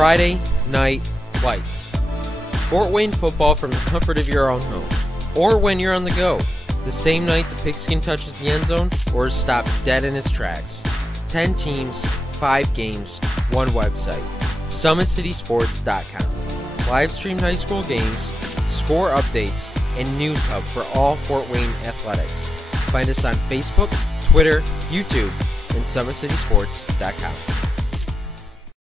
Friday Night Lights. Fort Wayne football from the comfort of your own home, or when you're on the go. The same night the pigskin touches the end zone or is stopped dead in its tracks. 10 teams, 5 games, 1 website. SummitCitySports.com. Live streamed high school games, score updates, and news hub for all Fort Wayne athletics. Find us on Facebook, Twitter, YouTube, and SummitCitySports.com.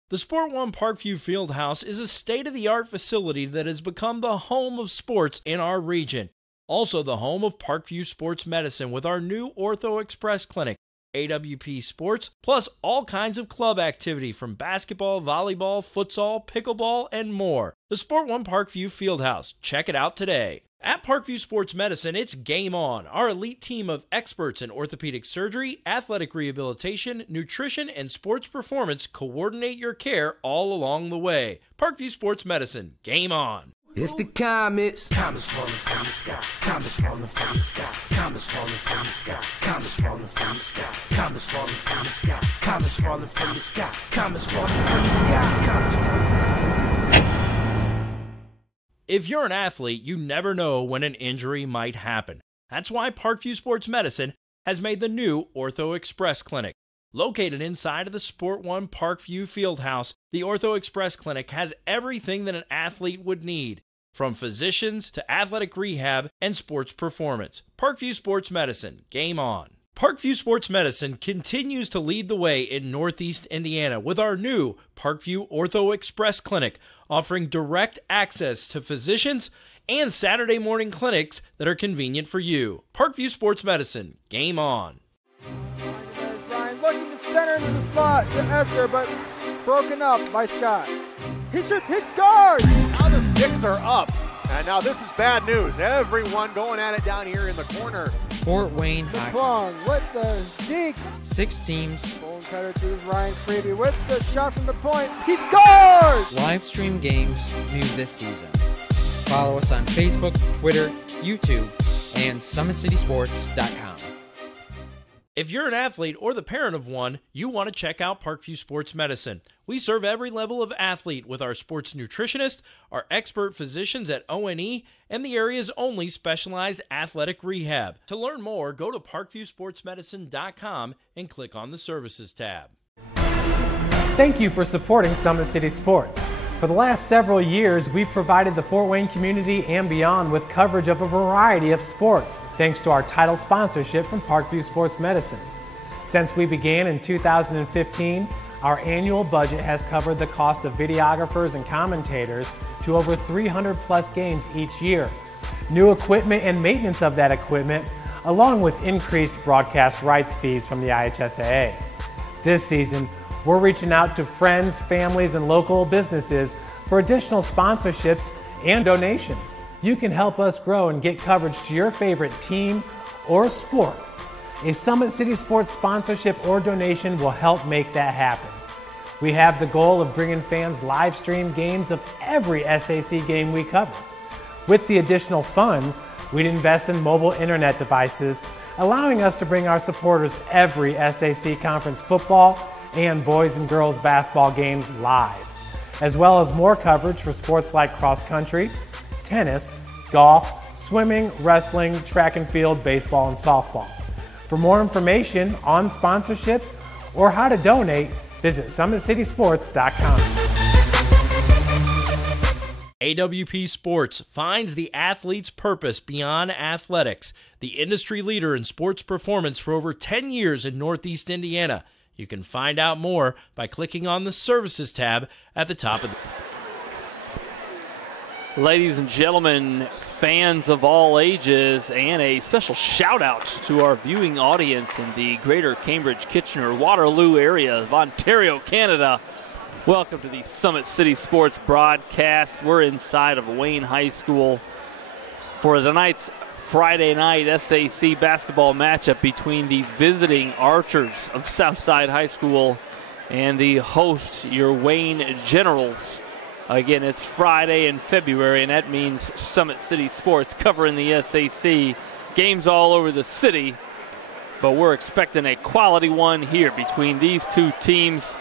The Sport One Parkview Fieldhouse is a state-of-the-art facility that has become the home of sports in our region. Also the home of Parkview Sports Medicine with our new Ortho Express Clinic, AWP Sports, plus all kinds of club activity from basketball, volleyball, futsal, pickleball, and more. The Sport One Parkview Fieldhouse. Check it out today. At Parkview Sports Medicine, it's game on. Our elite team of experts in orthopedic surgery, athletic rehabilitation, nutrition, and sports performance coordinate your care all along the way. Parkview Sports Medicine. Game on. It's the comets. Comets falling from the sky. Comets falling from the sky. Comets falling from the sky. Comets falling from the sky. Comets falling from the sky. Comets falling from the sky. Comets falling from the sky. Comets falling from the sky. If you're an athlete, you never know when an injury might happen. That's why Parkview Sports Medicine has made the new Ortho Express Clinic. Located inside of the Sport One Parkview Fieldhouse, the Ortho Express Clinic has everything that an athlete would need, from physicians to athletic rehab and sports performance. Parkview Sports Medicine. Game on. Parkview Sports Medicine continues to lead the way in Northeast Indiana with our new Parkview Ortho Express Clinic, offering direct access to physicians and Saturday morning clinics that are convenient for you. Parkview Sports Medicine. Game on. There's Ryan looking to center into the slot to Esther, but broken up by Scott. He shoots, hits, scores! Now the sticks are up. And now this is bad news. Everyone going at it down here in the corner. Fort Wayne Hockey with the deke. 6 teams. Bone cutter to Ryan Freeby with the shot from the point. He scores! Live stream games new this season. Follow us on Facebook, Twitter, YouTube, and SummitCitySports.com. If you're an athlete or the parent of one, you want to check out Parkview Sports Medicine. We serve every level of athlete with our sports nutritionist, our expert physicians at ONE, and the area's only specialized athletic rehab. To learn more, go to parkviewsportsmedicine.com and click on the Services tab. Thank you for supporting Summit City Sports. For the last several years, we've provided the Fort Wayne community and beyond with coverage of a variety of sports, thanks to our title sponsorship from Parkview Sports Medicine. Since we began in 2015, our annual budget has covered the cost of videographers and commentators to over 300 plus games each year. New equipment and maintenance of that equipment, along with increased broadcast rights fees from the IHSAA. This season, we're reaching out to friends, families, and local businesses for additional sponsorships and donations. You can help us grow and get coverage to your favorite team or sport. A Summit City Sports sponsorship or donation will help make that happen. We have the goal of bringing fans live stream games of every SAC game we cover. With the additional funds, we'd invest in mobile internet devices, allowing us to bring our supporters every SAC conference football and boys and girls basketball games live, as well as more coverage for sports like cross country, tennis, golf, swimming, wrestling, track and field, baseball, and softball. For more information on sponsorships or how to donate, visit SummitCitySports.com. AWP Sports finds the athlete's purpose beyond athletics, the industry leader in sports performance for over 10 years in Northeast Indiana. You can find out more by clicking on the Services tab at the top of the... Ladies and gentlemen, fans of all ages, and a special shout out to our viewing audience in the greater Cambridge, Kitchener, Waterloo area of Ontario, Canada. Welcome to the Summit City Sports broadcast. We're inside of Wayne High School for tonight's Friday night SAC basketball matchup between the visiting Archers of Southside High School and the host, your Wayne Generals. Again, it's Friday in February, and that means Summit City Sports covering the SAC. Games all over the city, but we're expecting a quality one here between these two teams.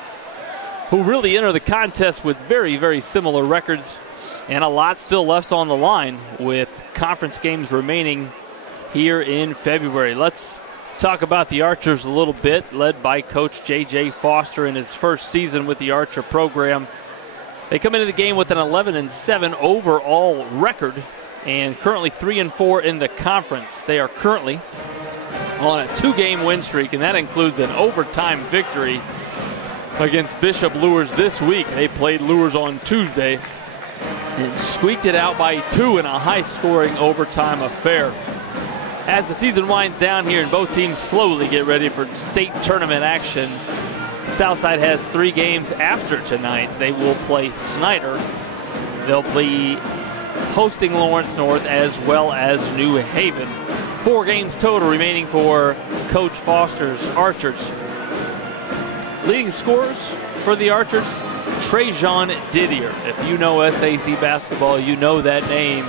who really enter the contest with very, very similar records, and a lot still left on the line with conference games remaining here in February. Let's talk about the Archers a little bit, led by Coach J.J. Foster in his first season with the Archer program. They come into the game with an 11-7 overall record and currently 3-4 in the conference. They are currently on a 2-game win streak, and that includes an overtime victory against Bishop Lures this week. They played Lures on Tuesday and squeaked it out by 2 in a high-scoring overtime affair. As the season winds down here and both teams slowly get ready for state tournament action, Southside has 3 games after tonight. They will play Snyder. They'll be hosting Lawrence North as well as New Haven. 4 games total remaining for Coach Foster's Archers. Leading scorers for the Archers, Trajan Didier. If you know SAC basketball, you know that name.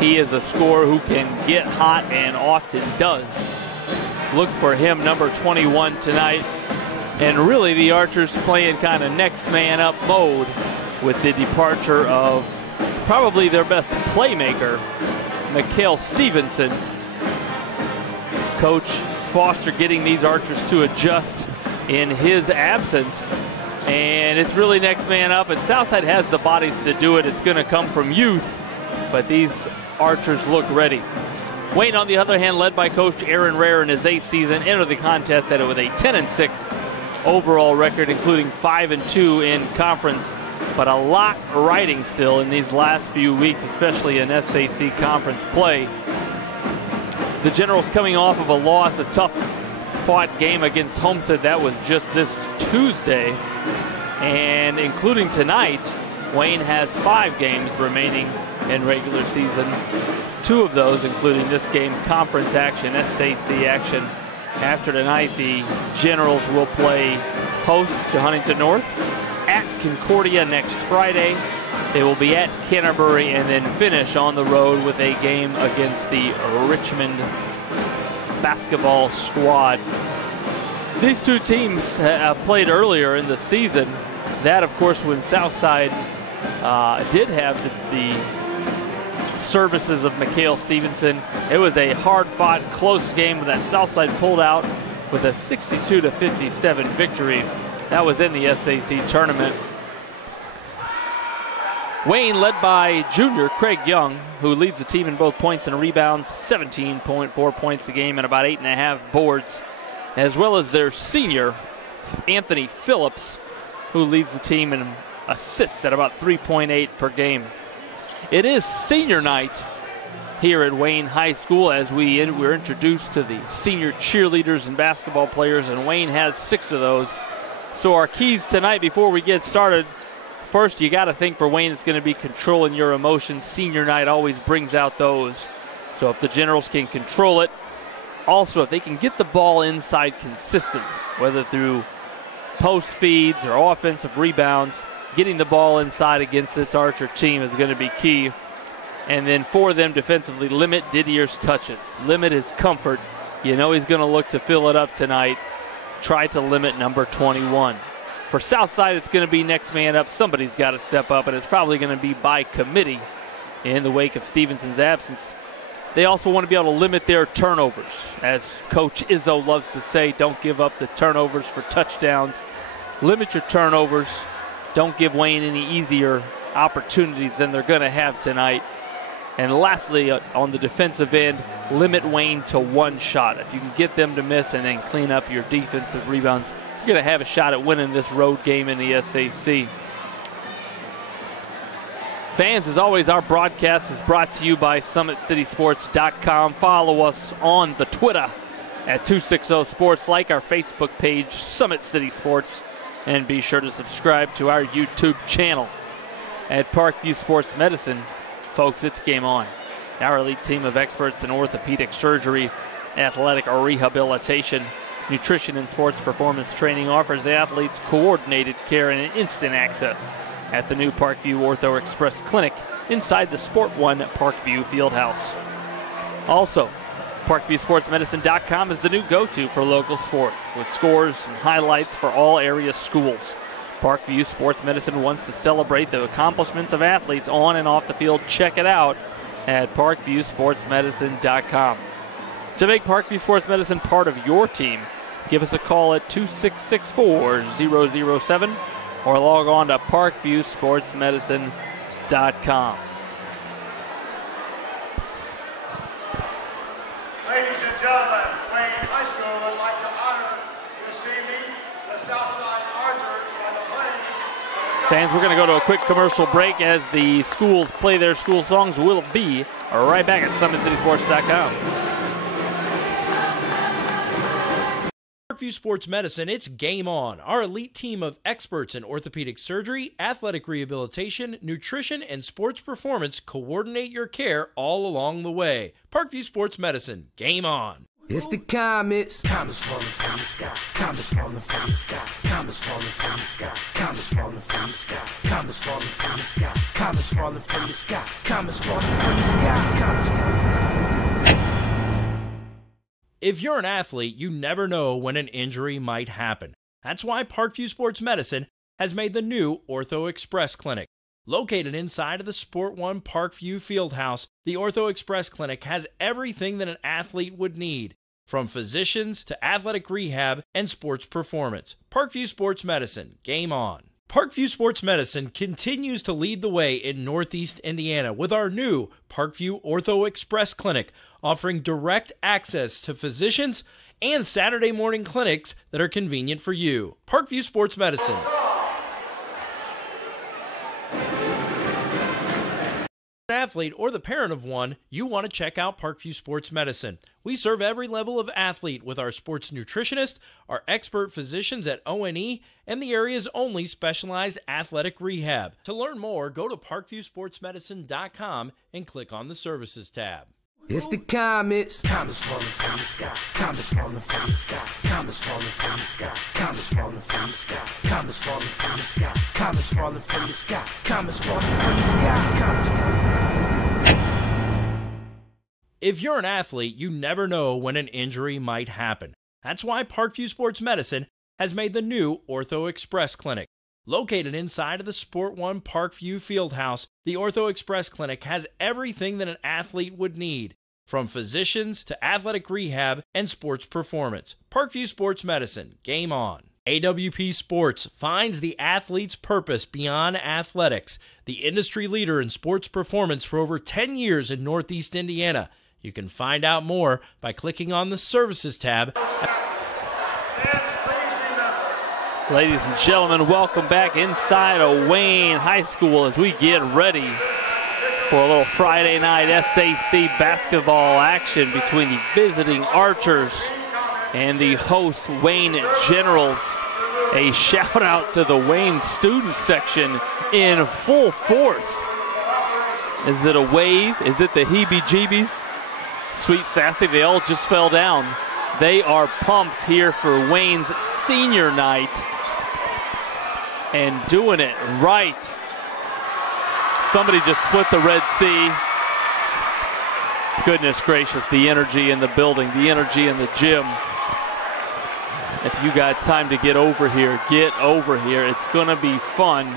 He is a scorer who can get hot and often does. Look for him, number 21 tonight. And really the Archers playing kind of next man up mode with the departure of probably their best playmaker, Mikhail Stevenson. Coach Foster getting these Archers to adjust in his absence. And it's really next man up, and Southside has the bodies to do it. It's going to come from youth, but these Archers look ready. Wayne, on the other hand, led by Coach Aaron Rare in his 8th season, entered the contest with a 10-6 overall record, including 5-2 in conference, but a lot riding still in these last few weeks, especially in SAC conference play. The Generals coming off of a loss, a tough-fought game against Homestead. That was just this Tuesday, and including tonight, Wayne has 5 games remaining in regular season. 2 of those, including this game, conference action, SAC action. After tonight, the Generals will play host to Huntington North at Concordia next Friday. They will be at Canterbury and then finish on the road with a game against the Richmond basketball squad. These 2 teams played earlier in the season. That, of course, when Southside did have the services of Mikhail Stevenson. It was a hard-fought, close game that Southside pulled out with a 62-57 victory. That was in the SAC tournament. Wayne, led by junior Craig Young, who leads the team in both points and rebounds, 17.4 points a game and about 8.5 boards, as well as their senior Anthony Phillips, who leads the team in assists at about 3.8 per game. It is senior night here at Wayne High School as we're introduced to the senior cheerleaders and basketball players, and Wayne has 6 of those. So our keys tonight before we get started, first you got to think for Wayne it's going to be controlling your emotions. Senior night always brings out those. So if the Generals can control it, also if they can get the ball inside consistently, whether through post feeds or offensive rebounds, getting the ball inside against its Archer team is going to be key. And then for them defensively, limit Didier's touches. Limit his comfort. You know he's going to look to fill it up tonight. Try to limit number 21. For Southside, it's going to be next man up. Somebody's got to step up, and it's probably going to be by committee in the wake of Stevenson's absence. They also want to be able to limit their turnovers. As Coach Izzo loves to say, don't give up the turnovers for touchdowns. Limit your turnovers. Don't give Wayne any easier opportunities than they're going to have tonight. And lastly, on the defensive end, limit Wayne to 1 shot. If you can get them to miss and then clean up your defensive rebounds, you're going to have a shot at winning this road game in the SAC. Fans, as always, our broadcast is brought to you by SummitCitySports.com. Follow us on the Twitter at 260 Sports. Like our Facebook page, Summit City Sports. And be sure to subscribe to our YouTube channel. At Parkview Sports Medicine, folks, it's game on. Our elite team of experts in orthopedic surgery, athletic rehabilitation, nutrition, and sports performance training offers athletes coordinated care and instant access at the new Parkview Ortho Express Clinic inside the Sport One Parkview Fieldhouse. Also, ParkviewSportsMedicine.com is the new go-to for local sports with scores and highlights for all area schools. Parkview Sports Medicine wants to celebrate the accomplishments of athletes on and off the field. Check it out at parkviewsportsmedicine.com. To make Parkview Sports Medicine part of your team, give us a call at 266-4007 or log on to parkviewsportsmedicine.com. Ladies and gentlemen, Wayne High School would like to honor this evening the Southside Archers by the playing of the Fans, we're going to go to a quick commercial break as the schools play their school songs. We'll be right back at SummitCitySports.com. Parkview Sports Medicine, it's game on. Our elite team of experts in orthopedic surgery, athletic rehabilitation, nutrition, and sports performance coordinate your care all along the way. Parkview Sports Medicine, game on. It's the comets. Comets falling from the sky. Comets falling from the sky. Comets falling from the sky. Comets falling from the sky. Comets falling from the sky. Comets falling from the sky. Comets falling from the sky. Comets falling from the sky. If you're an athlete, you never know when an injury might happen. That's why Parkview Sports Medicine has made the new Ortho Express Clinic. Located inside of the Sport One Parkview Fieldhouse, the Ortho Express Clinic has everything that an athlete would need, from physicians to athletic rehab and sports performance. Parkview Sports Medicine, game on. Parkview Sports Medicine continues to lead the way in Northeast Indiana with our new Parkview Ortho Express Clinic, offering direct access to physicians and Saturday morning clinics that are convenient for you. Parkview Sports Medicine. An athlete or the parent of one, you want to check out Parkview Sports Medicine. We serve every level of athlete with our sports nutritionist, our expert physicians at O&E, and the area's only specialized athletic rehab. To learn more, go to parkviewsportsmedicine.com and click on the Services tab. It's the comets. Comets falling from the sky. Comets falling from the sky. Comets falling from the sky. Comets falling from the sky. Comets falling from the sky. Comets falling from the sky. Comets falling from the sky. Comets falling from the sky. If you're an athlete, you never know when an injury might happen. That's why Parkview Sports Medicine has made the new Ortho Express Clinic. Located inside of the Sport One Parkview Fieldhouse, the Ortho Express Clinic has everything that an athlete would need, from physicians to athletic rehab and sports performance. Parkview Sports Medicine, game on. AWP Sports finds the athlete's purpose beyond athletics, the industry leader in sports performance for over 10 years in Northeast Indiana. You can find out more by clicking on the Services tab. Ladies and gentlemen, welcome back inside of Wayne High School as we get ready for a little Friday night SAC basketball action between the visiting Archers and the host Wayne Generals. A shout out to the Wayne student section in full force. Is it a wave? Is it the heebie-jeebies? Sweet Sassy, they all just fell down. They are pumped here for Wayne's senior night and doing it right. Somebody just split the Red Sea. Goodness gracious, the energy in the building, the energy in the gym. If you got time to get over here, get over here. It's going to be fun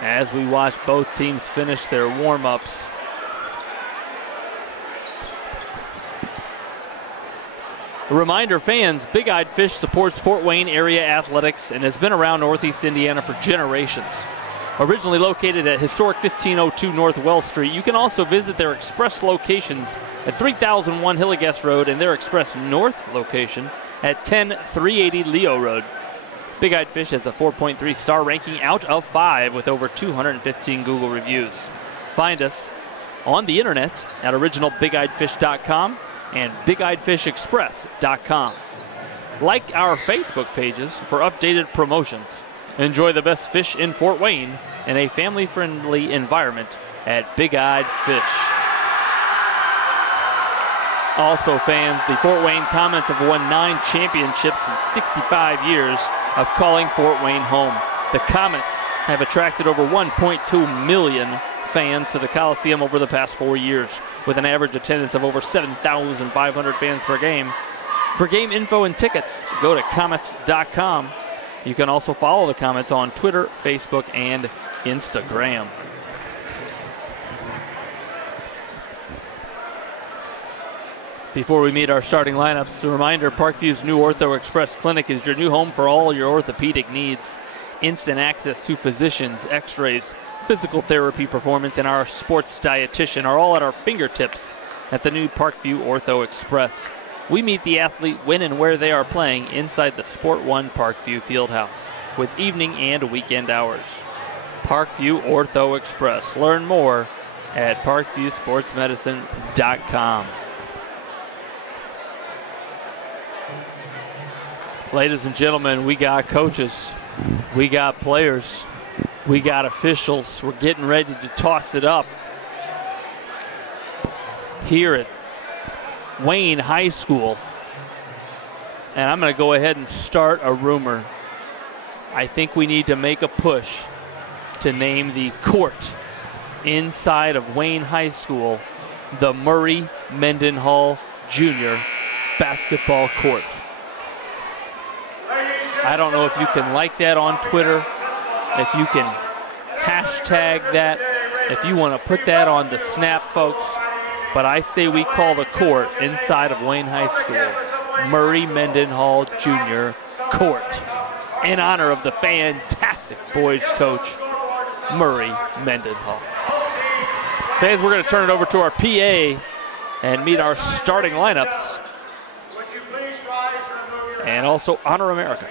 as we watch both teams finish their warm-ups. A reminder, fans, Big Eyed Fish supports Fort Wayne area athletics and has been around Northeast Indiana for generations. Originally located at historic 1502 North Wells Street, you can also visit their express locations at 3001 Hilligas Road and their express north location at 10380 Leo Road. Big Eyed Fish has a 4.3 star ranking out of 5 with over 215 Google reviews. Find us on the internet at originalbigeyedfish.com and bigeyedfishexpress.com. Like our Facebook pages for updated promotions. Enjoy the best fish in Fort Wayne in a family-friendly environment at Big Eyed Fish. Also, fans, the Fort Wayne Comets have won 9 championships in 65 years of calling Fort Wayne home. The Comets have attracted over 1.2 million fans to the Coliseum over the past 4 years, with an average attendance of over 7,500 fans per game. For game info and tickets, go to comets.com. You can also follow the comments on Twitter, Facebook, and Instagram. Before we meet our starting lineups, a reminder, Parkview's new Ortho Express Clinic is your new home for all your orthopedic needs. Instant access to physicians, x-rays, physical therapy performance, and our sports dietitian are all at our fingertips at the new Parkview Ortho Express. We meet the athlete when and where they are playing inside the Sport One Parkview Fieldhouse with evening and weekend hours. Parkview Ortho Express. Learn more at parkviewsportsmedicine.com. Ladies and gentlemen, we got coaches, we got players, we got officials. We're getting ready to toss it up here at Wayne High School. And I'm going to go ahead and start a rumor. I think we need to make a push to name the court inside of Wayne High School the Murray Mendenhall Jr. basketball court. I don't know if you can like that on Twitter, if you can hashtag that, if you want to put that on the snap, folks. But I say we call the court inside of Wayne High School Murray Mendenhall Jr. Court in honor of the fantastic boys coach, Murray Mendenhall. Fans, we're going to turn it over to our PA and meet our starting lineups and also honor America.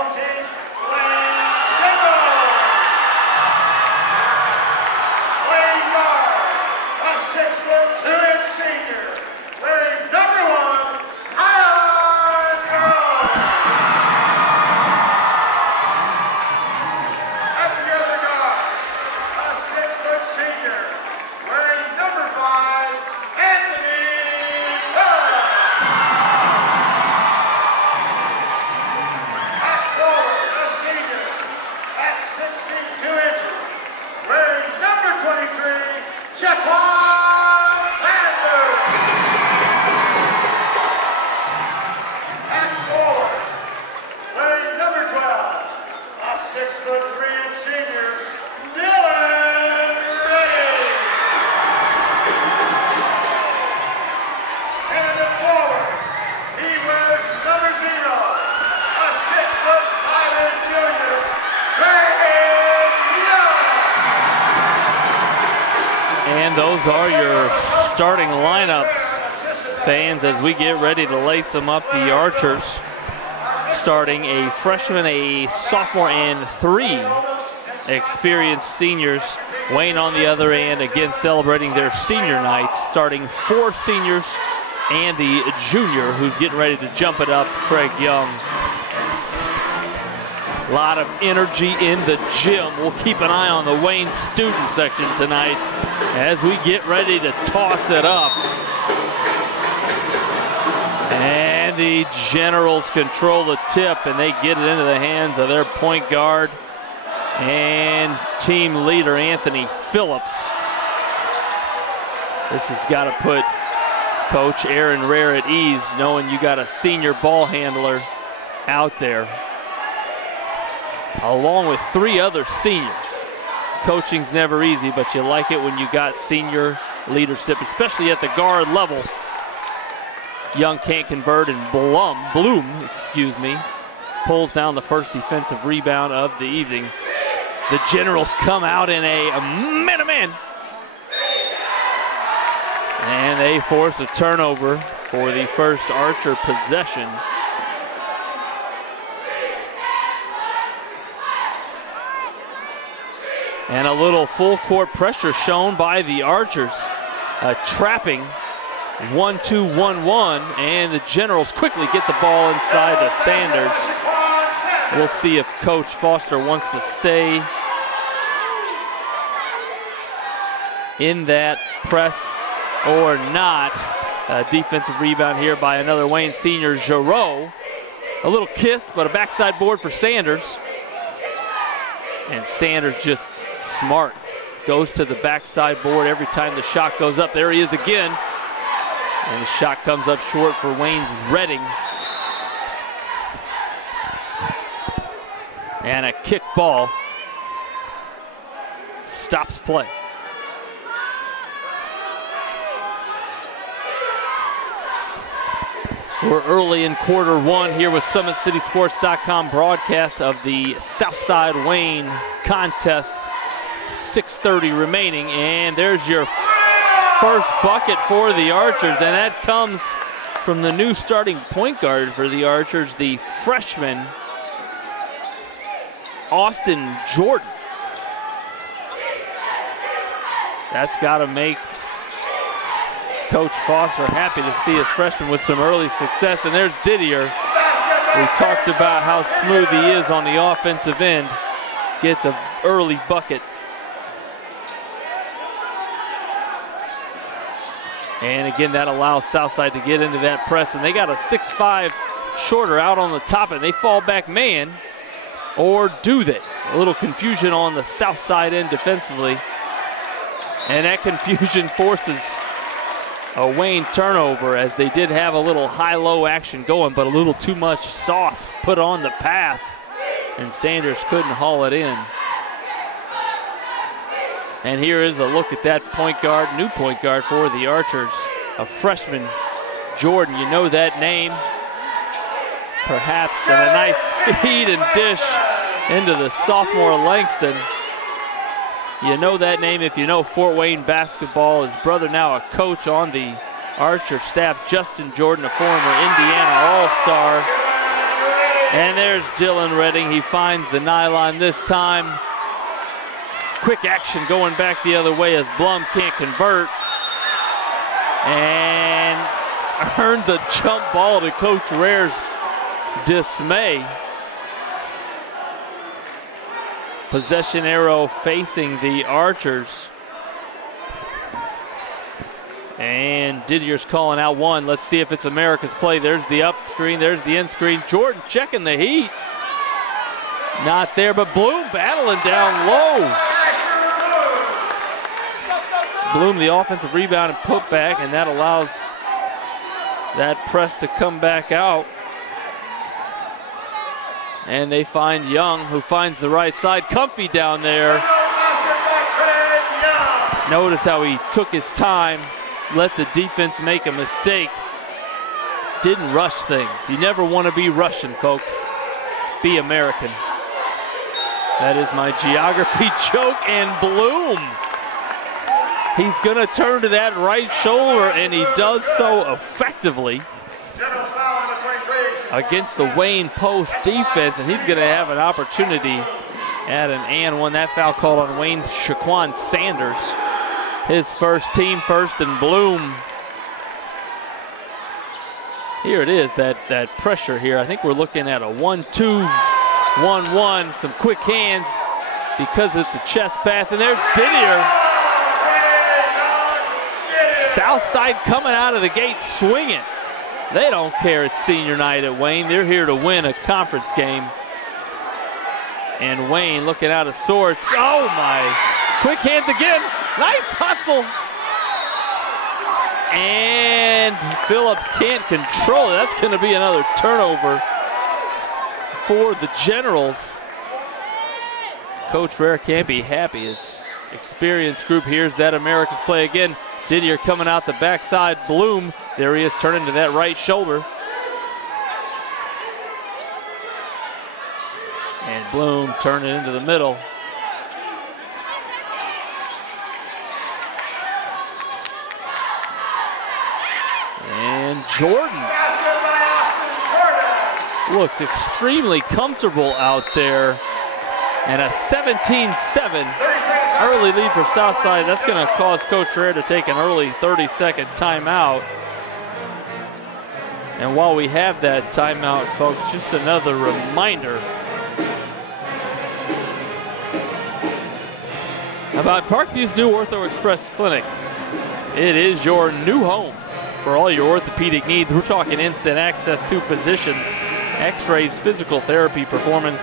Home team. those are your starting lineups, fans, as we get ready to lace them up. The Archers starting a freshman, a sophomore, and 3 experienced seniors. Wayne on the other end, again celebrating their senior night, starting 4 seniors and the junior who's getting ready to jump it up, Craig Young. A lot of energy in the gym. We'll keep an eye on the Wayne student section tonight as we get ready to toss it up. And the Generals control the tip, and they get it into the hands of their point guard and team leader Anthony Phillips. This has got to put Coach Aaron Rare at ease, knowing you got a senior ball handler out there, along with 3 other seniors. Coaching's never easy, but you like it when you got senior leadership, especially at the guard level. Young can't convert, and Bloom, pulls down the first defensive rebound of the evening. The Generals come out in a man-to-man. And they force a turnover for the first Archer possession. And a little full court pressure shown by the Archers, trapping 1-2-1-1, and the Generals quickly get the ball inside to Sanders. We'll see if Coach Foster wants to stay in that press or not. Defensive rebound here by another Wayne senior, Giroux. A little kiss, but a backside board for Sanders. And Sanders just smart. Goes to the backside board every time the shot goes up. There he is again. And the shot comes up short for Wayne's Redding. And a kick ball stops play. We're early in quarter 1 here with SummitCitySports.com broadcast of the Southside Wayne contest. 6:30 remaining, and there's your first bucket for the Archers, and that comes from the new starting point guard for the Archers, the freshman Austin Jordan. That's got to make Coach Foster happy to see his freshman with some early success. And there's Didier. We talked about how smooth he is on the offensive end. Gets an early bucket. And again, that allows Southside to get into that press. And they got a 6'5" shorter out on the top, and they fall back man. Or do they? A little confusion on the Southside end defensively. And that confusion forces a Wayne turnover, as they did have a little high-low action going, but a little too much sauce put on the pass, and Sanders couldn't haul it in. And here is a look at that point guard, new point guard for the Archers, a freshman, Jordan. You know that name. Perhaps, and a nice feed and dish into the sophomore Langston. You know that name if you know Fort Wayne basketball. His brother now a coach on the Archer staff, Justin Jordan, a former Indiana All-Star. And there's Dylan Redding. He finds the nylon this time. Quick action going back the other way as Blum can't convert. And earns a jump ball to Coach Rare's dismay. Possession arrow facing the Archers. And Didier's calling out one. Let's see if it's America's play. There's the up screen. There's the in screen. Jordan checking the heat. Not there, but Bloom battling down low. Bloom the offensive rebound and put back, and that allows that press to come back out. And they find Young, who finds the right side. Comfy down there. Notice how he took his time, let the defense make a mistake. Didn't rush things. You never want to be Russian, folks. Be American. That is my geography joke. And Bloom He's going to turn to that right shoulder, and he does so effectively against the Wayne Post defense, and he's going to have an opportunity at an and one. That foul called on Wayne's Shaquan Sanders. His first, team first, and Bloom. Here it is, that pressure here. I think we're looking at a 1-2, 1-1, some quick hands because it's a chest pass, and there's Didier. Southside coming out of the gate swinging. They don't care it's senior night at Wayne. They're here to win a conference game. And Wayne looking out of sorts. Oh my, quick hands again. Nice hustle. And Phillips can't control it. That's going to be another turnover for the Generals. Coach Rare can't be happy. His experienced group hears that America's play again. Didier coming out the backside. Bloom, there he is, turning to that right shoulder. And Bloom turning into the middle. And Jordan looks extremely comfortable out there. And a 17-7 early lead for Southside. That's going to cause Coach Rare to take an early 30-second timeout. And while we have that timeout, folks, just another reminder about Parkview's new Ortho Express Clinic. It is your new home for all your orthopedic needs. We're talking instant access to physicians, x-rays, physical therapy, performance,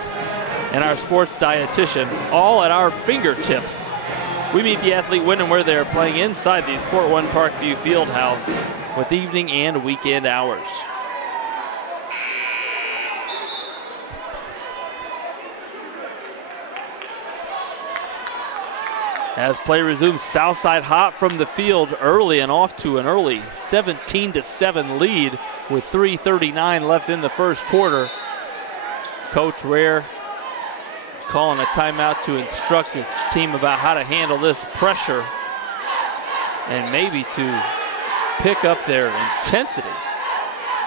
and our sports dietitian, all at our fingertips. We meet the athlete when and where they are playing inside the Sport One Parkview Fieldhouse with evening and weekend hours. As play resumes, Southside hot from the field early and off to an early 17-7 lead with 3:39 left in the first quarter. Coach Rare calling a timeout to instruct his team about how to handle this pressure and maybe to pick up their intensity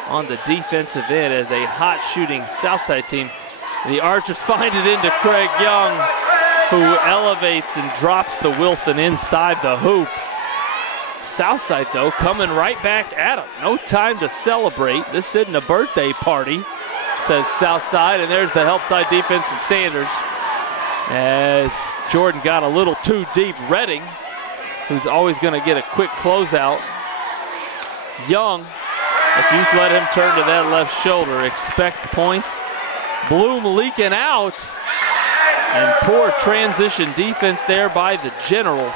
on the defensive end as a hot shooting Southside team. The Archers find it into Craig Young, who elevates and drops the Wilson inside the hoop. Southside, though, coming right back at him. No time to celebrate. This isn't a birthday party, says Southside, and there's the help side defense from Sanders. As Jordan got a little too deep. Redding, who's always going to get a quick closeout. Young, if you let him turn to that left shoulder, expect points. Bloom leaking out. And poor transition defense there by the Generals.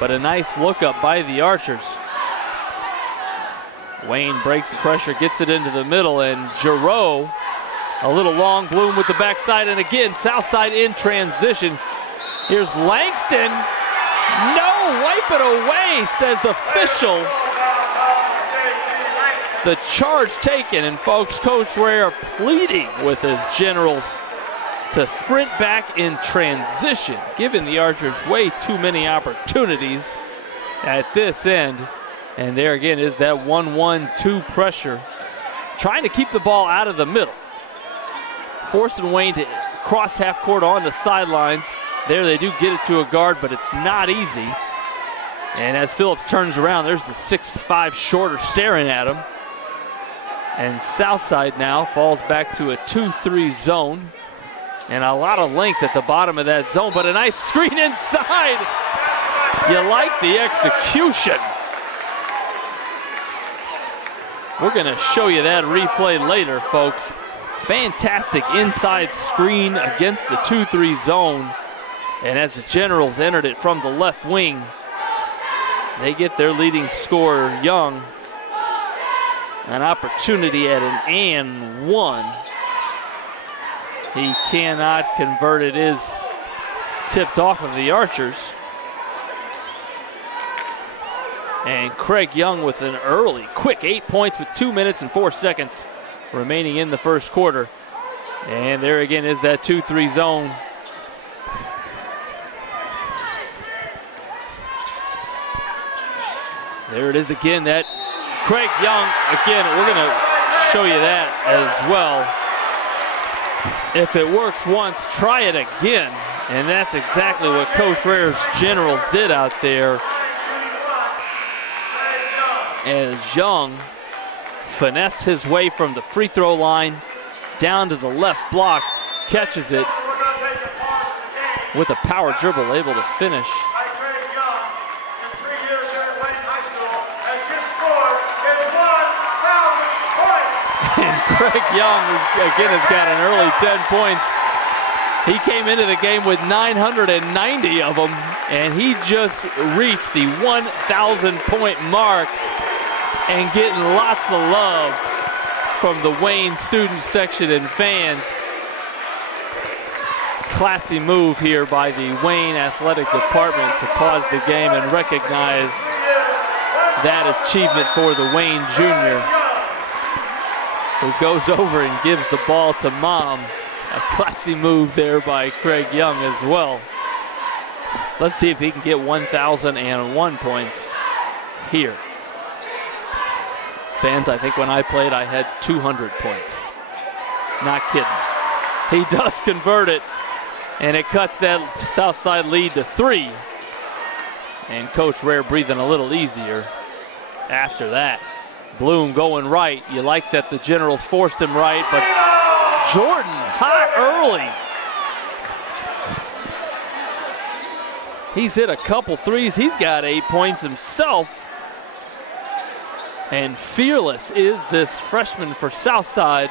But a nice look up by the Archers. Wayne breaks the pressure, gets it into the middle, and Giroux, a little long. Bloom with the backside, and again, Southside in transition. Here's Langston. No, wipe it away, says official. The charge taken, and folks, Coach Rare pleading with his Generals to sprint back in transition, giving the Archers way too many opportunities at this end. And there again is that 1-1-2 pressure, trying to keep the ball out of the middle, forcing Wayne to cross half court on the sidelines. There they do get it to a guard, but it's not easy. And as Phillips turns around, there's the 6'5" shorter staring at him. And Southside now falls back to a 2-3 zone. And a lot of length at the bottom of that zone, but a nice screen inside. You like the execution. We're going to show you that replay later, folks. Fantastic inside screen against the 2-3 zone. And as the Generals entered it from the left wing, they get their leading scorer, Young, an opportunity at an and one. He cannot convert. It is tipped off of the Archers. And Craig Young with an early, quick 8 points with 2 minutes and 4 seconds remaining in the first quarter. And there again is that 2-3 zone. There it is again, that Craig Young. Again, we're going to show you that as well. If it works once, try it again. And that's exactly what Coach Rare's Generals did out there. As Young finessed his way from the free throw line down to the left block, catches it with a power dribble, able to finish. And Craig Young, again, has got an early 10 points. He came into the game with 990 of them, and he just reached the 1,000-point mark and getting lots of love from the Wayne student section and fans. Classy move here by the Wayne Athletic Department to pause the game and recognize that achievement for the Wayne Junior, who goes over and gives the ball to Mom. A classy move there by Craig Young as well. Let's see if he can get 1,001 points here. Fans, I think when I played, I had 200 points. Not kidding. He does convert it, and it cuts that Southside lead to 3. And Coach Rare breathing a little easier after that. Bloom going right. You like that the Generals forced him right, but Jordan hot early. He's hit a couple threes. He's got 8 points himself. And fearless is this freshman for Southside.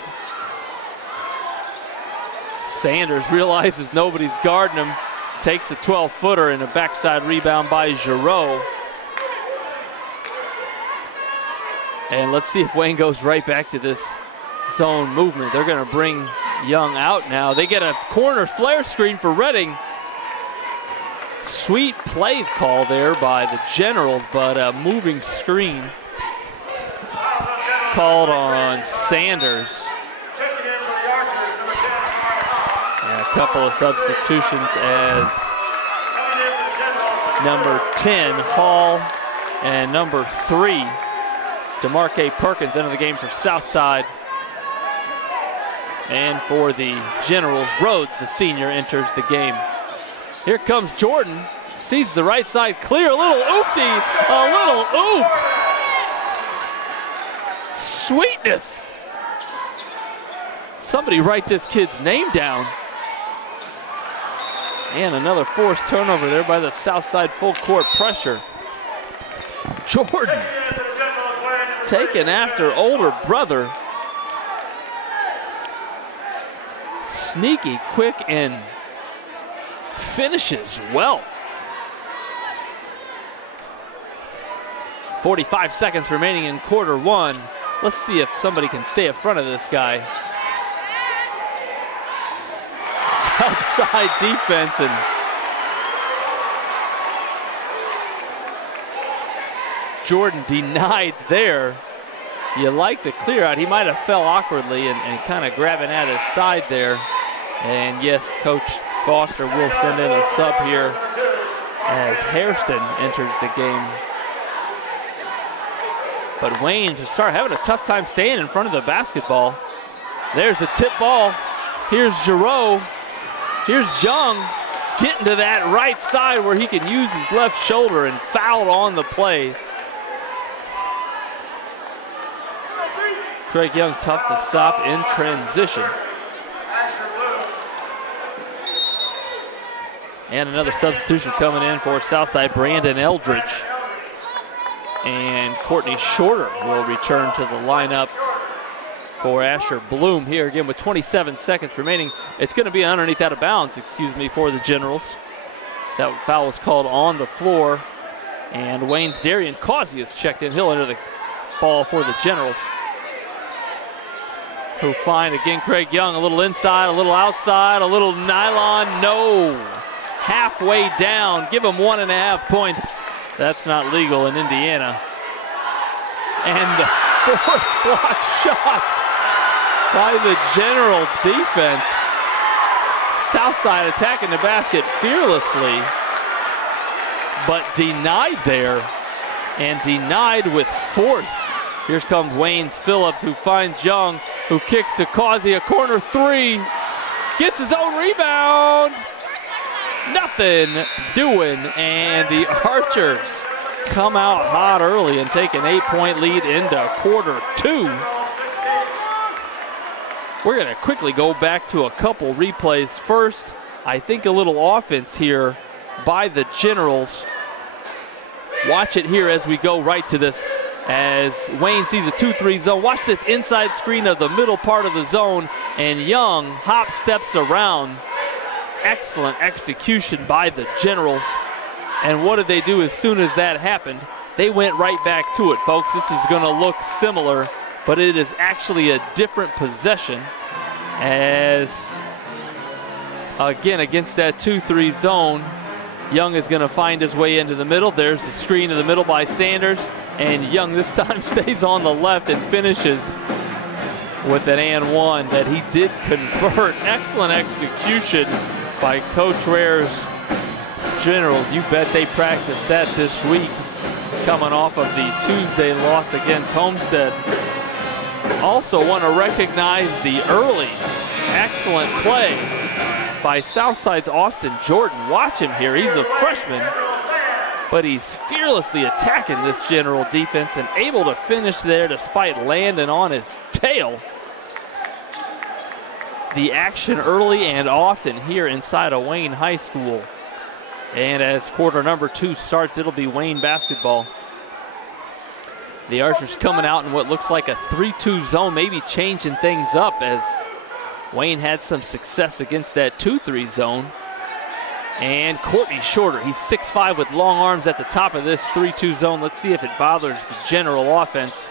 Sanders realizes nobody's guarding him. Takes a 12-footer and a backside rebound by Giroux. And let's see if Wayne goes right back to this zone movement. They're going to bring Young out now. They get a corner flare screen for Reading. Sweet play call there by the Generals, but a moving screen called on Sanders. And a couple of substitutions as number 10, Hall, and number 3, DeMarque Perkins, into the game for Southside. And for the Generals, Rhodes, the senior, enters the game. Here comes Jordan. Sees the right side clear. A little oopty. A little oop. Sweetness. Somebody write this kid's name down. And another forced turnover there by the Southside full court pressure. Jordan taken after older brother. Sneaky, quick, and finishes well. 45 seconds remaining in quarter one. Let's see if somebody can stay in front of this guy. Outside defense, and Jordan denied there. You like the clear out. He might have fell awkwardly and kind of grabbing at his side there. And yes, Coach Foster will send in a sub here as Hairston enters the game. But Wayne just started having a tough time staying in front of the basketball. There's a tip ball. Here's Giroux. Here's Young getting to that right side where he can use his left shoulder, and fouled on the play. Craig Young tough to stop in transition. And another substitution coming in for Southside, Brandon Eldridge. And Courtney Shorter will return to the lineup for Asher Bloom here again with 27 seconds remaining. It's going to be underneath out of bounds, for the Generals. That foul was called on the floor. And Wayne's Darian Causey has checked in. He'll enter the ball for the Generals, who find again Craig Young, a little inside, a little outside, a little nylon, no. Halfway down, give him 1.5 points. That's not legal in Indiana. And the fourth block shot by the General defense. Southside attacking the basket fearlessly, but denied there. and denied with force. Here comes Wayne's Phillips, who finds Young, who kicks to Causey, a corner three. Gets his own rebound. Nothing doing, and the Archers come out hot early and take an 8-point lead into quarter two. We're going to quickly go back to a couple replays. First, I think a little offense here by the Generals. Watch it here as we go right to this. As Wayne sees a 2-3 zone. Watch this inside screen of the middle part of the zone, and Young hop steps around. Excellent execution by the Generals. And what did they do as soon as that happened? They went right back to it, folks. This is going to look similar, but it is actually a different possession. As, again, against that 2-3 zone, Young is going to find his way into the middle. There's the screen in the middle by Sanders. And Young this time stays on the left and finishes with an and one that he did convert. Excellent execution by Coach Ware's Generals. You bet they practiced that this week, coming off of the Tuesday loss against Homestead. Also want to recognize the early excellent play by Southside's Austin Jordan. Watch him here. He's a freshman, but he's fearlessly attacking this General defense and able to finish there despite landing on his tail. The action early and often here inside of Wayne High School. And as quarter number 2 starts, it'll be Wayne basketball. The Archers coming out in what looks like a 3-2 zone, maybe changing things up as Wayne had some success against that 2-3 zone. And Courtney Shorter, he's 6'5" with long arms at the top of this 3-2 zone. Let's see if it bothers the General offense.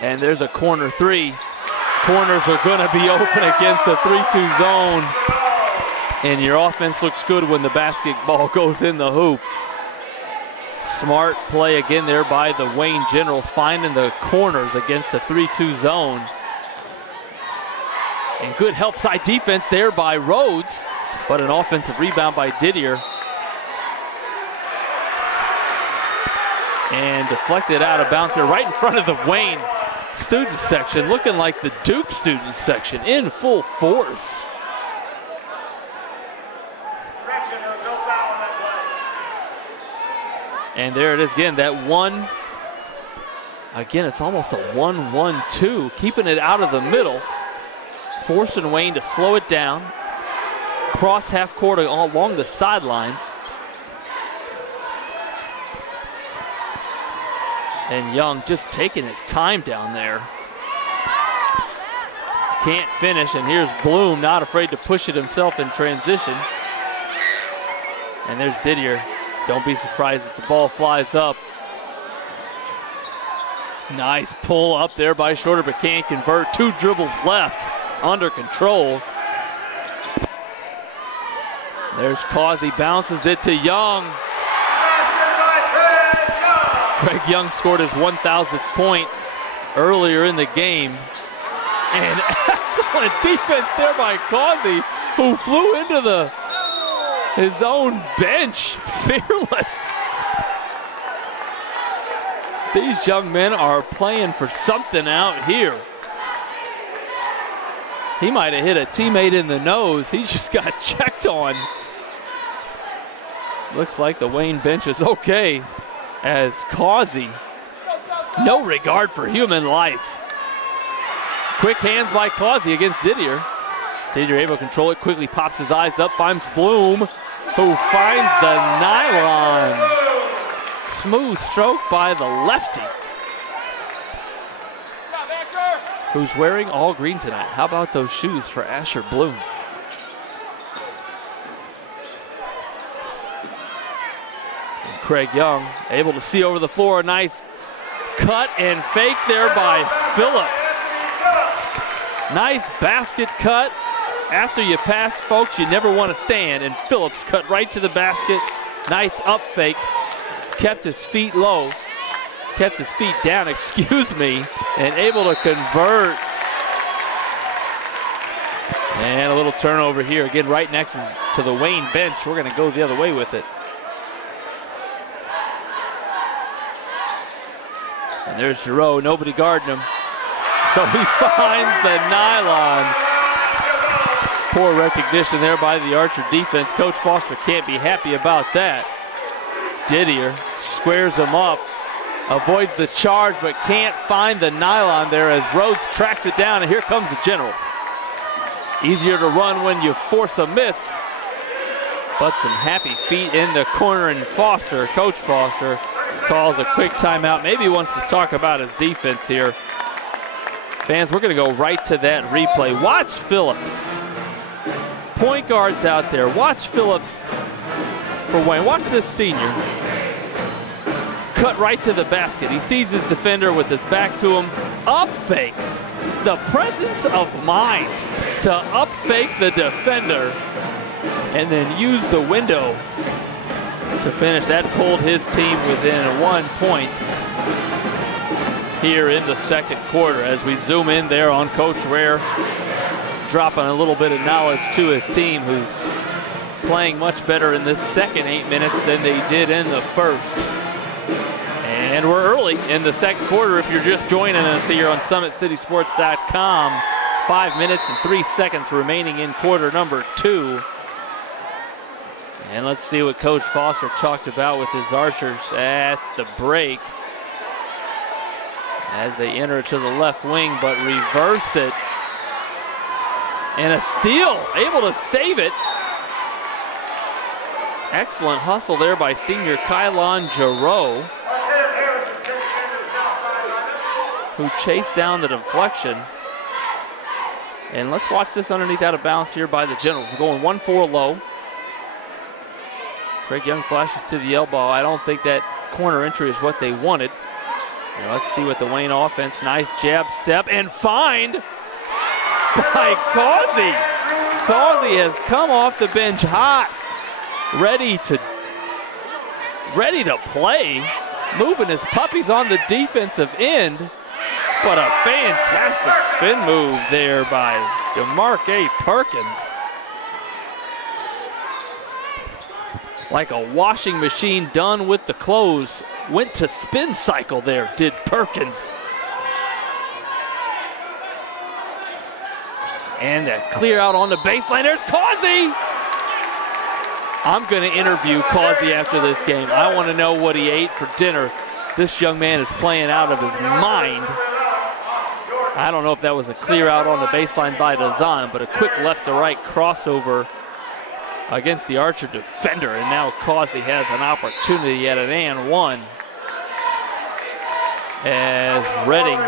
And there's a corner three. Corners are going to be open against a 3-2 zone. And your offense looks good when the basketball goes in the hoop. Smart play again there by the Wayne Generals, finding the corners against the 3-2 zone. And good help side defense there by Rhodes, but an offensive rebound by Didier. And deflected out of bounds there right in front of the Wayne student section, looking like the Duke student section in full force. And there it is again, that one. Again, it's almost a 1-1-2, keeping it out of the middle. Forcing Wayne to slow it down. Cross half court along the sidelines. And Young just taking his time down there. Can't finish, and here's Bloom, not afraid to push it himself in transition. And there's Didier. Don't be surprised if the ball flies up. Nice pull up there by Shorter, but can't convert. 2 dribbles left. Under control. There's Causey, bounces it to Young. Greg Young scored his 1,000th point earlier in the game. And excellent defense there by Causey, who flew into his own bench, fearless. These young men are playing for something out here. He might have hit a teammate in the nose. He just got checked on. Looks like the Wayne bench is okay as Causey, no regard for human life. Quick hands by Causey against Didier. Didier able to control it, quickly pops his eyes up, finds Bloom, who finds the nylon. Smooth stroke by the lefty, who's wearing all green tonight. How about those shoes for Asher Bloom? And Craig Young able to see over the floor. A nice cut and fake there by Phillips. Nice basket cut. After you pass, folks, you never want to stand. And Phillips cut right to the basket. Nice up fake. Kept his feet low. Kept his feet down, excuse me, and able to convert. And a little turnover here, again, right next to the Wayne bench. We're going to go the other way with it. And there's Giroux, nobody guarding him. So he finds the nylon. Poor recognition there by the Archer defense. Coach Foster can't be happy about that. Didier squares him up, avoids the charge, but can't find the nylon there as Rhodes tracks it down, and here comes the Generals. Easier to run when you force a miss, but some happy feet in the corner, and Coach Foster, calls a quick timeout. Maybe he wants to talk about his defense here. Fans, we're going to go right to that replay. Watch Phillips. Point guards out there. Watch Phillips for Wayne. Watch this senior. Cut right to the basket. He sees his defender with his back to him. Up fakes. The presence of mind to up fake the defender and then use the window to finish. That pulled his team within 1 point here in the second quarter as we zoom in there on Coach Rare, dropping a little bit of knowledge to his team, who's playing much better in this second 8 minutes than they did in the first. And we're early in the second quarter if you're just joining us here on SummitCitySports.com. 5 minutes and 3 seconds remaining in quarter number 2. And let's see what Coach Foster talked about with his Archers at the break as they enter to the left wing, but reverse it. And a steal, able to save it. Excellent hustle there by senior Kylon Giroux, who chased down the deflection. And let's watch this underneath out of bounds here by the Generals. We're going 1-4 low. Craig Young flashes to the elbow. I don't think that corner entry is what they wanted. Now let's see what the Wayne offense. Nice jab step and find by Causey. Causey has come off the bench hot, ready to play, moving his puppies on the defensive end. But a fantastic spin move there by DeMarque Perkins. Like a washing machine done with the clothes. Went to spin cycle there, did Perkins. And a clear out on the baseline. There's Causey. I'm going to interview Causey after this game. I want to know what he ate for dinner. This young man is playing out of his mind. I don't know if that was a clear out on the baseline by design, but a quick left to right crossover against the Archer defender. And now Causey has an opportunity at an and one as Redding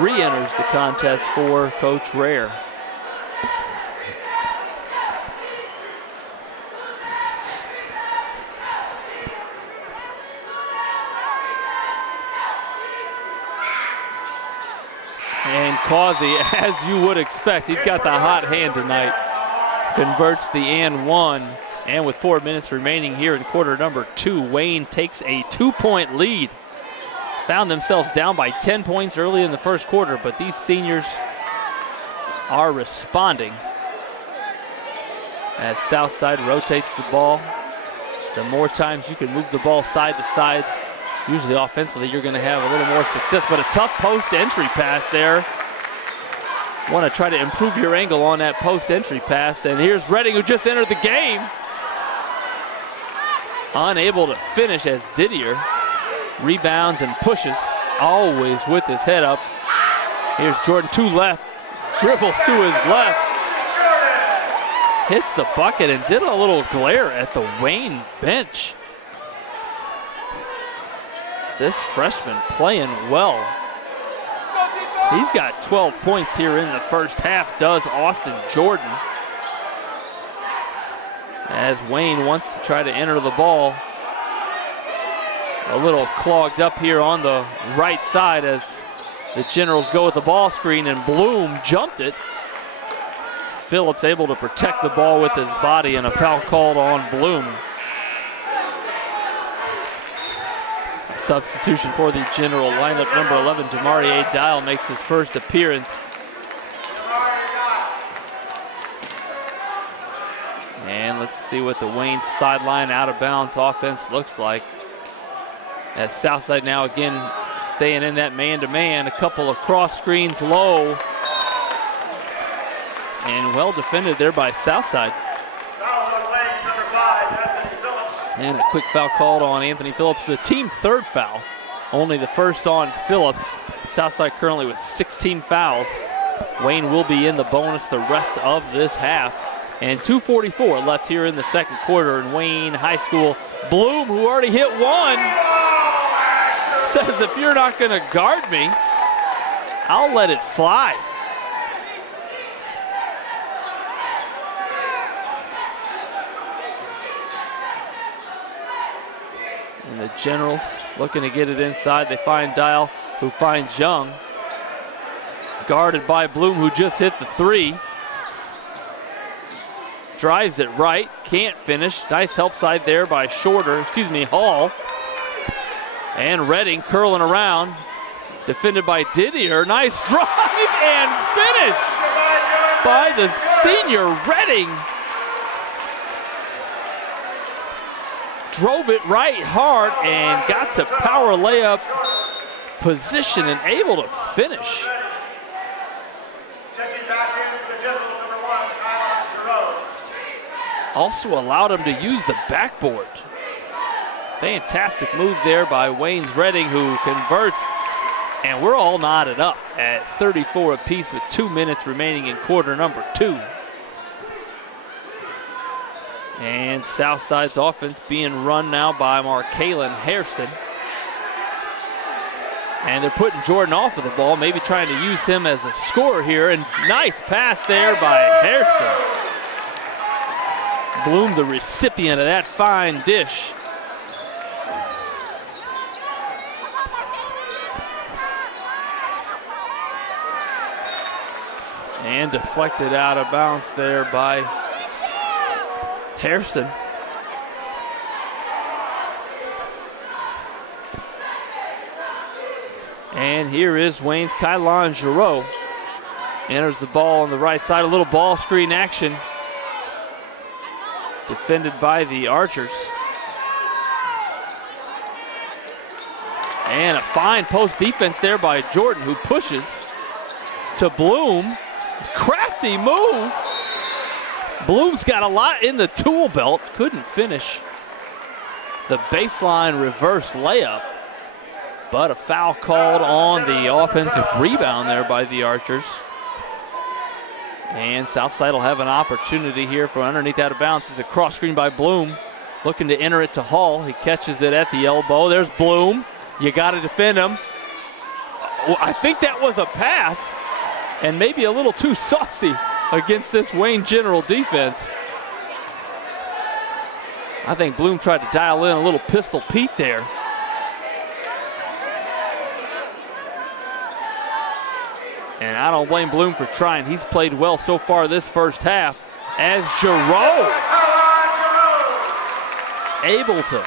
re-enters the contest for Coach Rare. And Causey, as you would expect, he's got the hot hand tonight. Converts the and one. And with 4 minutes remaining here in quarter number 2, Wayne takes a 2-point lead. Found themselves down by 10 points early in the first quarter, but these seniors are responding as Southside rotates the ball. The more times you can move the ball side to side, usually offensively, you're going to have a little more success. But a tough post entry pass there. Want to try to improve your angle on that post entry pass. And here's Redding, who just entered the game. Unable to finish as Didier rebounds and pushes, always with his head up. Here's Jordan to left, dribbles to his left, hits the bucket and did a little glare at the Wayne bench. This freshman playing well. He's got 12 points here in the first half, does Austin Jordan. As Wayne wants to try to enter the ball. A little clogged up here on the right side as the Generals go with the ball screen, and Bloom jumped it. Phillips able to protect the ball with his body, and a foul called on Bloom. A substitution for the General lineup. Number 11, Demarie Dial, makes his first appearance. And let's see what the Wayne sideline out of bounds offense looks like. As Southside now again staying in that man-to-man. A couple of cross screens low. And well defended there by Southside. And a quick foul called on Anthony Phillips, the team third foul. Only the first on Phillips. Southside currently with 16 fouls. Wayne will be in the bonus the rest of this half. And 2:44 left here in the second quarter. And Wayne High School, Bloom, who already hit one, says if you're not going to guard me, I'll let it fly. And the Generals looking to get it inside. They find Dial, who finds Young. Guarded by Bloom, who just hit the three. Drives it right, can't finish. Nice help side there by Hall. And Redding curling around. Defended by Didier. Nice drive and finish by the senior Redding. Drove it right hard and got to power layup position and able to finish. Also allowed him to use the backboard. Fantastic move there by Wayne's Redding, who converts. And we're all knotted up at 34 apiece with 2 minutes remaining in quarter number 2. And Southside's offense being run now by Markalen Hairston. And they're putting Jordan off of the ball, maybe trying to use him as a scorer here. And nice pass there by Hairston. Bloom, the recipient of that fine dish. And deflected out of bounds there by Hairston. And here is Wayne's Kylan Giroux. Enters the ball on the right side, a little ball screen action. Defended by the Archers. And a fine post defense there by Jordan, who pushes to Bloom. Crafty move. Bloom's got a lot in the tool belt. Couldn't finish the baseline reverse layup. But a foul called on the offensive rebound there by the Archers. And Southside will have an opportunity here for underneath out of bounds. It's a cross screen by Bloom. Looking to enter it to Hall. He catches it at the elbow. There's Bloom. You got to defend him. I think that was a pass. And maybe a little too saucy against this Wayne General defense. I think Bloom tried to dial in a little Pistol Pete there. And I don't blame Bloom for trying. He's played well so far this first half as Giroux able to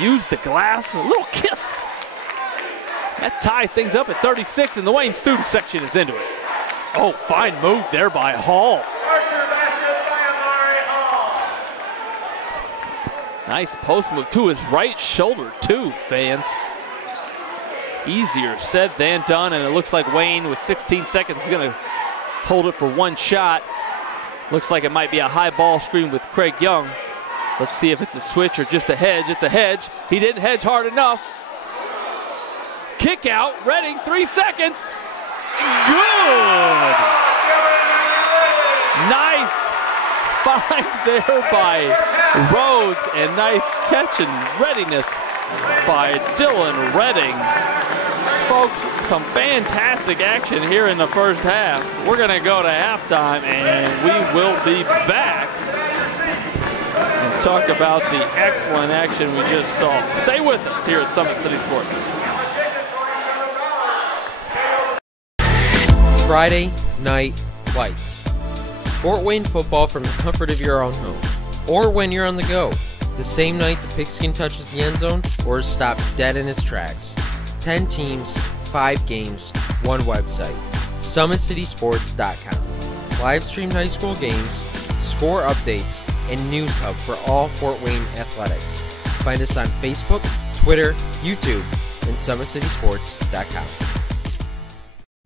use the glass. A little kiss. That ties things up at 36, and the Wayne student section is into it. Oh, fine move there by Hall. Nice post move to his right shoulder, too, fans. Easier said than done, and it looks like Wayne with 16 seconds is going to hold it for one shot. Looks like it might be a high ball screen with Craig Young. Let's see if it's a switch or just a hedge. It's a hedge. He didn't hedge hard enough. Kick out, Redding, 3 seconds. Good. Nice find there by Rhodes, and nice catch and readiness by Dylan Redding. Folks, some fantastic action here in the first half. We're going to go to halftime, and we will be back and talk about the excellent action we just saw. Stay with us here at Summit City Sports. Friday Night Lights. Fort Wayne football from the comfort of your own home, or when you're on the go. The same night the pigskin touches the end zone or is stopped dead in its tracks. 10 teams, 5 games, 1 website. SummitCitySports.com. Live streamed high school games, score updates, and news hub for all Fort Wayne athletics. Find us on Facebook, Twitter, YouTube, and and SummitCitySports.com.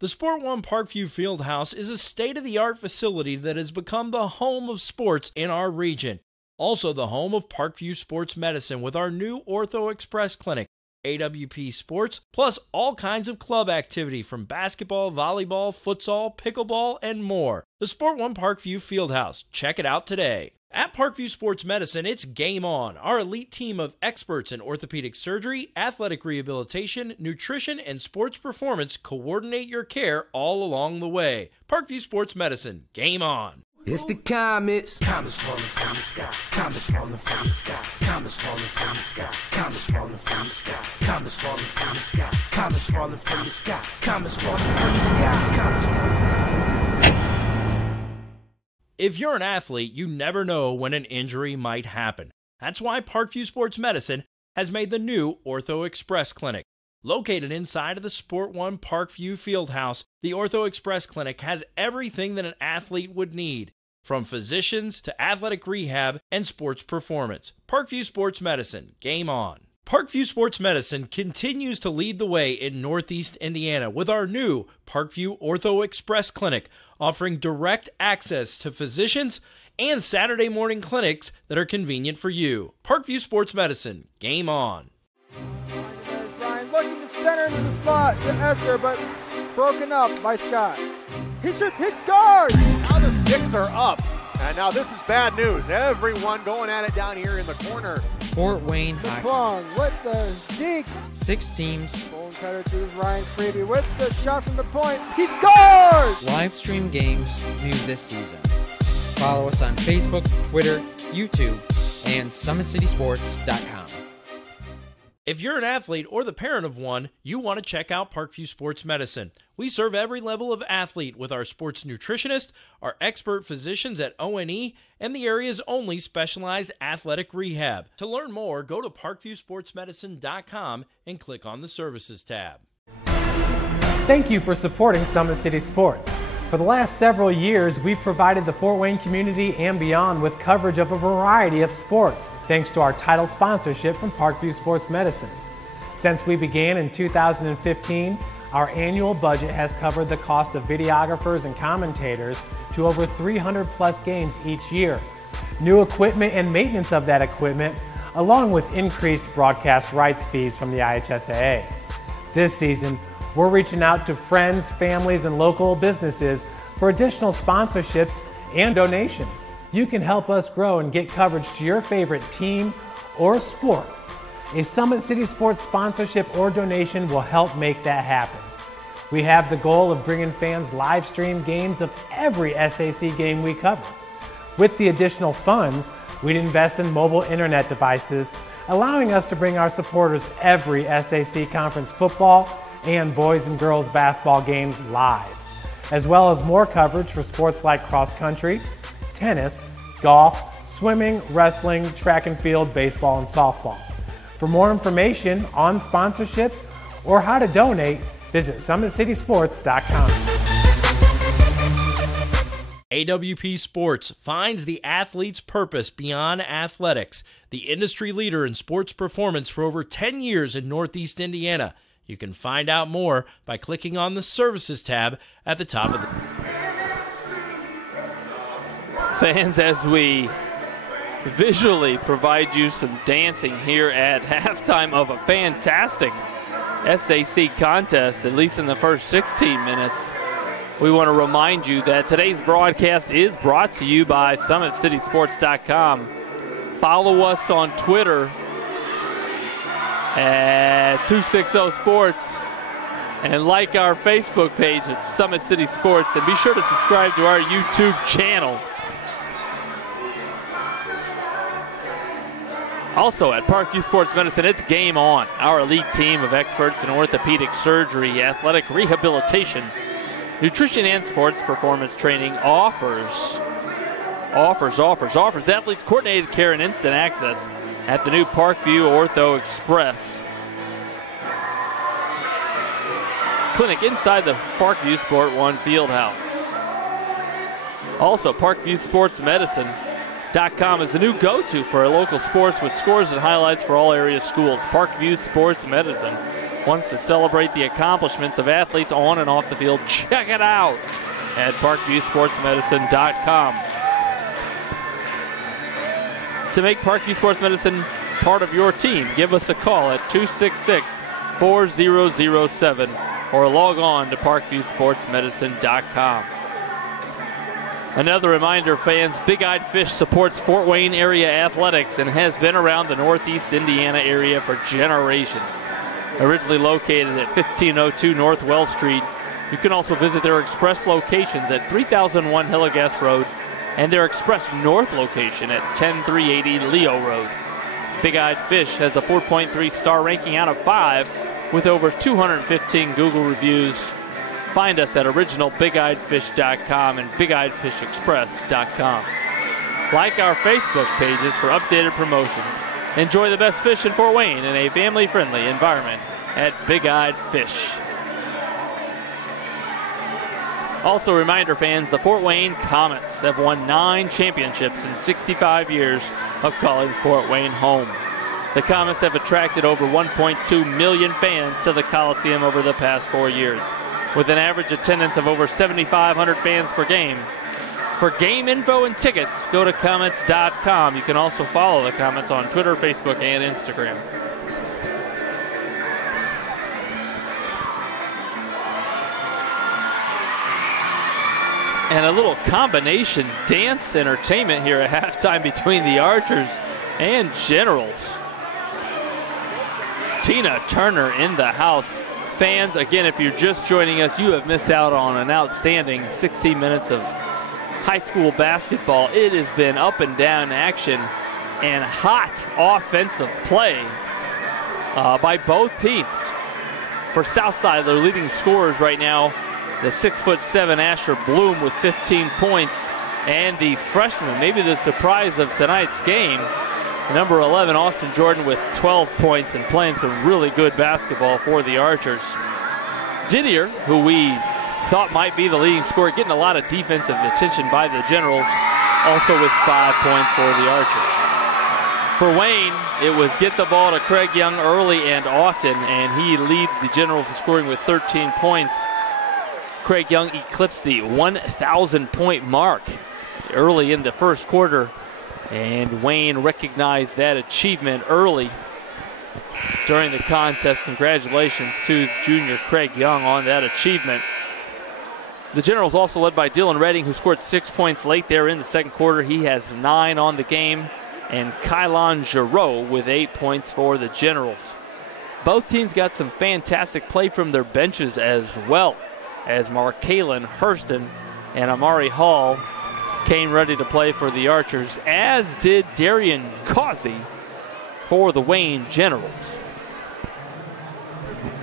The Sport One Parkview Fieldhouse is a state-of-the-art facility that has become the home of sports in our region. Also the home of Parkview Sports Medicine with our new Ortho Express Clinic, AWP Sports, plus all kinds of club activity from basketball, volleyball, futsal, pickleball, and more. The Sport One Parkview Fieldhouse. Check it out today. At Parkview Sports Medicine, it's game on. Our elite team of experts in orthopedic surgery, athletic rehabilitation, nutrition, and sports performance coordinate your care all along the way. Parkview Sports Medicine. Game on. It's the comets. Comets falling from the sky. Comets falling from the sky. Comets falling from the sky. Comets falling from the sky. Comets falling from the sky. Comets falling from the sky. Comets falling from the sky. Comets falling from the sky. If you're an athlete, you never know when an injury might happen. That's why Parkview Sports Medicine has made the new Ortho Express Clinic. Located inside of the Sport One Parkview Fieldhouse, the Ortho Express Clinic has everything that an athlete would need, from physicians to athletic rehab and sports performance. Parkview Sports Medicine. Game on. Parkview Sports Medicine continues to lead the way in Northeast Indiana with our new Parkview Ortho Express Clinic, offering direct access to physicians and Saturday morning clinics that are convenient for you. Parkview Sports Medicine. Game on. There's Ryan looking to center into the slot to Esther, but broken up by Scott. He shoots, hits, scores! Now the sticks are up. And now this is bad news. Everyone going at it down here in the corner. Fort Wayne Hockey. McClung with the deke. 6 teams. Bone cutter to Ryan Freeby with the shot from the point. He scores! Live stream games new this season. Follow us on Facebook, Twitter, YouTube, and SummitCitySports.com. If you're an athlete or the parent of one, you want to check out Parkview Sports Medicine. We serve every level of athlete with our sports nutritionist, our expert physicians at O&E, and the area's only specialized athletic rehab. To learn more, go to parkviewsportsmedicine.com and click on the Services tab. Thank you for supporting Summit City Sports. For the last several years, we've provided the Fort Wayne community and beyond with coverage of a variety of sports, thanks to our title sponsorship from Parkview Sports Medicine. Since we began in 2015, our annual budget has covered the cost of videographers and commentators to over 300 plus games each year. New equipment and maintenance of that equipment, along with increased broadcast rights fees from the IHSAA. This season, we're reaching out to friends, families, and local businesses for additional sponsorships and donations. You can help us grow and get coverage to your favorite team or sport. A Summit City Sports sponsorship or donation will help make that happen. We have the goal of bringing fans live stream games of every SAC game we cover. With the additional funds, we'd invest in mobile internet devices, allowing us to bring our supporters every SAC conference football and boys and girls basketball games live, as well as more coverage for sports like cross country, tennis, golf, swimming, wrestling, track and field, baseball, and softball. For more information on sponsorships or how to donate, visit SummitCitySports.com. AWP Sports finds the athlete's purpose beyond athletics, the industry leader in sports performance for over 10 years in Northeast Indiana. You can find out more by clicking on the Services tab at the top of the... Fans, as we visually provide you some dancing here at halftime of a fantastic SAC contest, at least in the first 16 minutes, we want to remind you that today's broadcast is brought to you by SummitCitySports.com. Follow us on Twitter at 260 Sports and like our Facebook page at Summit City Sports, and be sure to subscribe to our YouTube channel. Also at Parkview Sports Medicine, it's game on. Our elite team of experts in orthopedic surgery, athletic rehabilitation, nutrition, and sports performance training offers athletes coordinated care and instant access at the new Parkview Ortho Express Clinic inside the Parkview Sport One Fieldhouse. Also, ParkviewSportsMedicine.com is the new go-to for local sports with scores and highlights for all area schools. Parkview Sports Medicine. wants to celebrate the accomplishments of athletes on and off the field, check it out at ParkviewSportsMedicine.com. To make Parkview Sports Medicine part of your team, give us a call at 266-4007 or log on to ParkviewSportsMedicine.com. Another reminder, fans, Big Eyed Fish supports Fort Wayne area athletics and has been around the Northeast Indiana area for generations. Originally located at 1502 North Wells Street, you can also visit their express locations at 3001 Hillegas Road and their express north location at 10380 Leo Road. Big Eyed Fish has a 4.3 star ranking out of 5 with over 215 Google reviews. Find us at originalbigeyedfish.com and bigeyedfishexpress.com. Like our Facebook pages for updated promotions. Enjoy the best fish in Fort Wayne in a family-friendly environment at Big Eyed Fish. Also, reminder, fans, the Fort Wayne Comets have won 9 championships in 65 years of calling Fort Wayne home. The Comets have attracted over 1.2 million fans to the Coliseum over the past 4 years, with an average attendance of over 7,500 fans per game. For game info and tickets, go to Comets.com. You can also follow the Comets on Twitter, Facebook, and Instagram. And a little combination dance entertainment here at halftime between the Archers and Generals. Tina Turner in the house. Fans, again, if you're just joining us, you have missed out on an outstanding 16 minutes of high school basketball. It has been up and down action and hot offensive play by both teams. For Southside, their leading scorers right now, the 6'7" Asher Bloom with 15 points, and the freshman, maybe the surprise of tonight's game, number 11, Austin Jordan with 12 points and playing some really good basketball for the Archers. Didier, who we thought might be the leading scorer, getting a lot of defensive attention by the Generals, also with 5 points for the Archers. For Wayne, it was get the ball to Craig Young early and often, and he leads the Generals in scoring with 13 points. Craig Young eclipsed the 1,000-point mark early in the first quarter, and Wayne recognized that achievement early during the contest. Congratulations to junior Craig Young on that achievement. The Generals also led by Dylan Redding, who scored 6 points late there in the second quarter. He has 9 on the game, and Kylon Giroux with 8 points for the Generals. Both teams got some fantastic play from their benches as well, as Markalen Hurston and Amari Hall came ready to play for the Archers, as did Darian Causey for the Wayne Generals.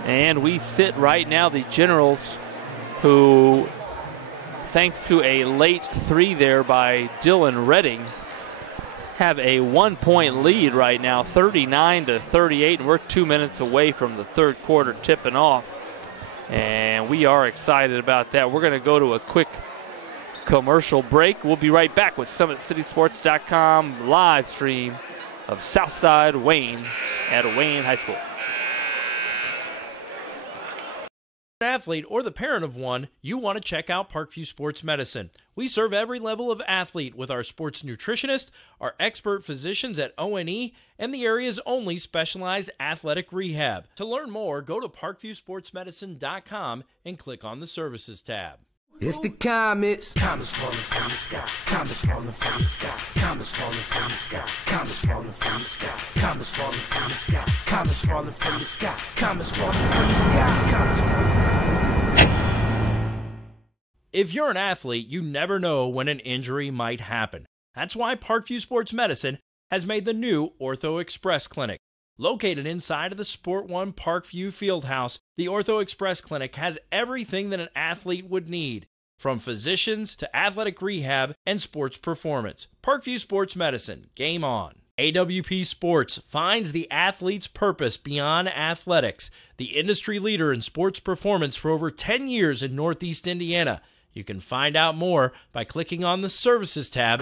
And we sit right now, the Generals, who, thanks to a late 3 there by Dylan Redding, have a 1-point lead right now, 39-38, and we're 2 minutes away from the third quarter tipping off. And we are excited about that. We're going to go to a quick commercial break. We'll be right back with SummitCitySports.com live stream of Southside Wayne at Wayne High School. Athlete or the parent of one, you want to check out Parkview Sports Medicine. We serve every level of athlete with our sports nutritionist, our expert physicians at O&E, and the area's only specialized athletic rehab. To learn more, go to ParkviewSportsMedicine.com and click on the Services tab. It's the Comets. Comets falling from the sky. Comets falling from the sky. Comets falling from the sky. Comets falling from the sky. Comets falling from the sky. Comets falling from the sky. Comets falling from the sky. Comets falling from the sky. If you're an athlete, you never know when an injury might happen. That's why Parkview Sports Medicine has made the new Ortho Express Clinic. Located inside of the Sport One Parkview Fieldhouse, the Ortho Express Clinic has everything that an athlete would need, from physicians to athletic rehab and sports performance. Parkview Sports Medicine, game on. AWP Sports finds the athlete's purpose beyond athletics, the industry leader in sports performance for over 10 years in Northeast Indiana. You can find out more by clicking on the Services tab.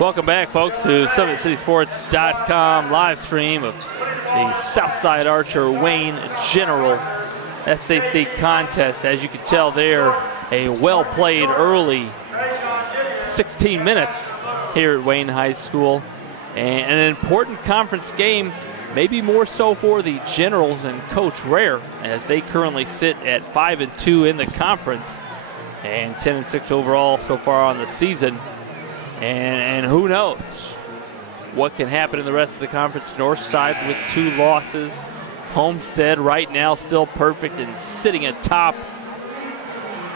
Welcome back, folks, to SummitCitySports.com live stream of the Southside Archer Wayne General SAC contest. As you can tell there, a well-played early 16 minutes here at Wayne High School. And an important conference game, maybe more so for the Generals and Coach Rare, as they currently sit at 5-2 in the conference and 10-6 overall so far on the season. And who knows what can happen in the rest of the conference. Northside with 2 losses. Homestead right now still perfect and sitting atop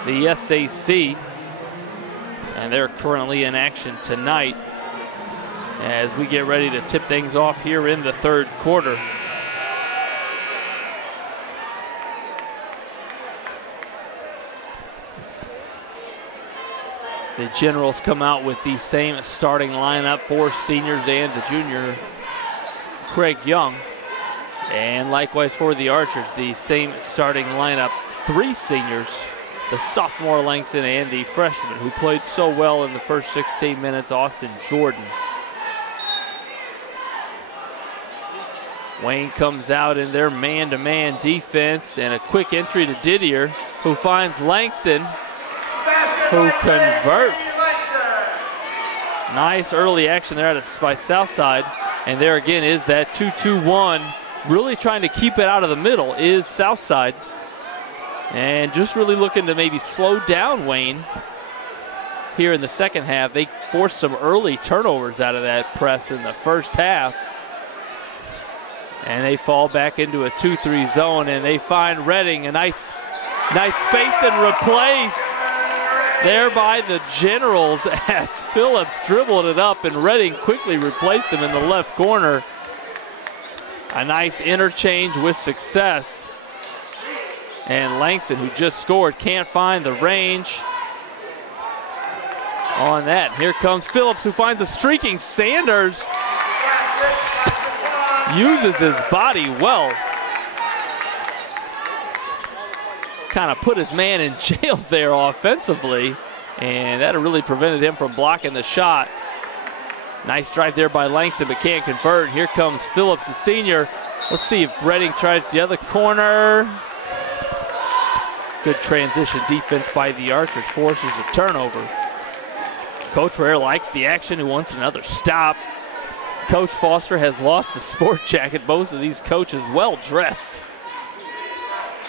the SAC. And they're currently in action tonight as we get ready to tip things off here in the third quarter. The Generals come out with the same starting lineup, 4 seniors and the junior Craig Young. And likewise for the Archers, the same starting lineup, 3 seniors, the sophomore Langston and the freshman who played so well in the first 16 minutes, Austin Jordan. Wayne comes out in their man-to-man defense and a quick entry to Didier, who finds Langston, who converts. Nice early action there by Southside. And there again is that 2-2-1. Really trying to keep it out of the middle is Southside. And just really looking to maybe slow down Wayne here in the second half. They forced some early turnovers out of that press in the first half. And they fall back into a 2-3 zone, and they find Redding. A nice space and replace there by the Generals as Phillips dribbled it up, and Redding quickly replaced him in the left corner. A nice interchange with success. And Langston, who just scored, can't find the range on that. Here comes Phillips, who finds a streaking Sanders. Uses his body well. Kind of put his man in jail there offensively, and that really prevented him from blocking the shot. Nice drive there by Langston, but can't convert. Here comes Phillips, the senior. Let's see if Redding tries the other corner. Good transition defense by the Archers, forces a turnover. Coach Rare likes the action, who wants another stop. Coach Foster has lost the sport jacket. Both of these coaches well dressed,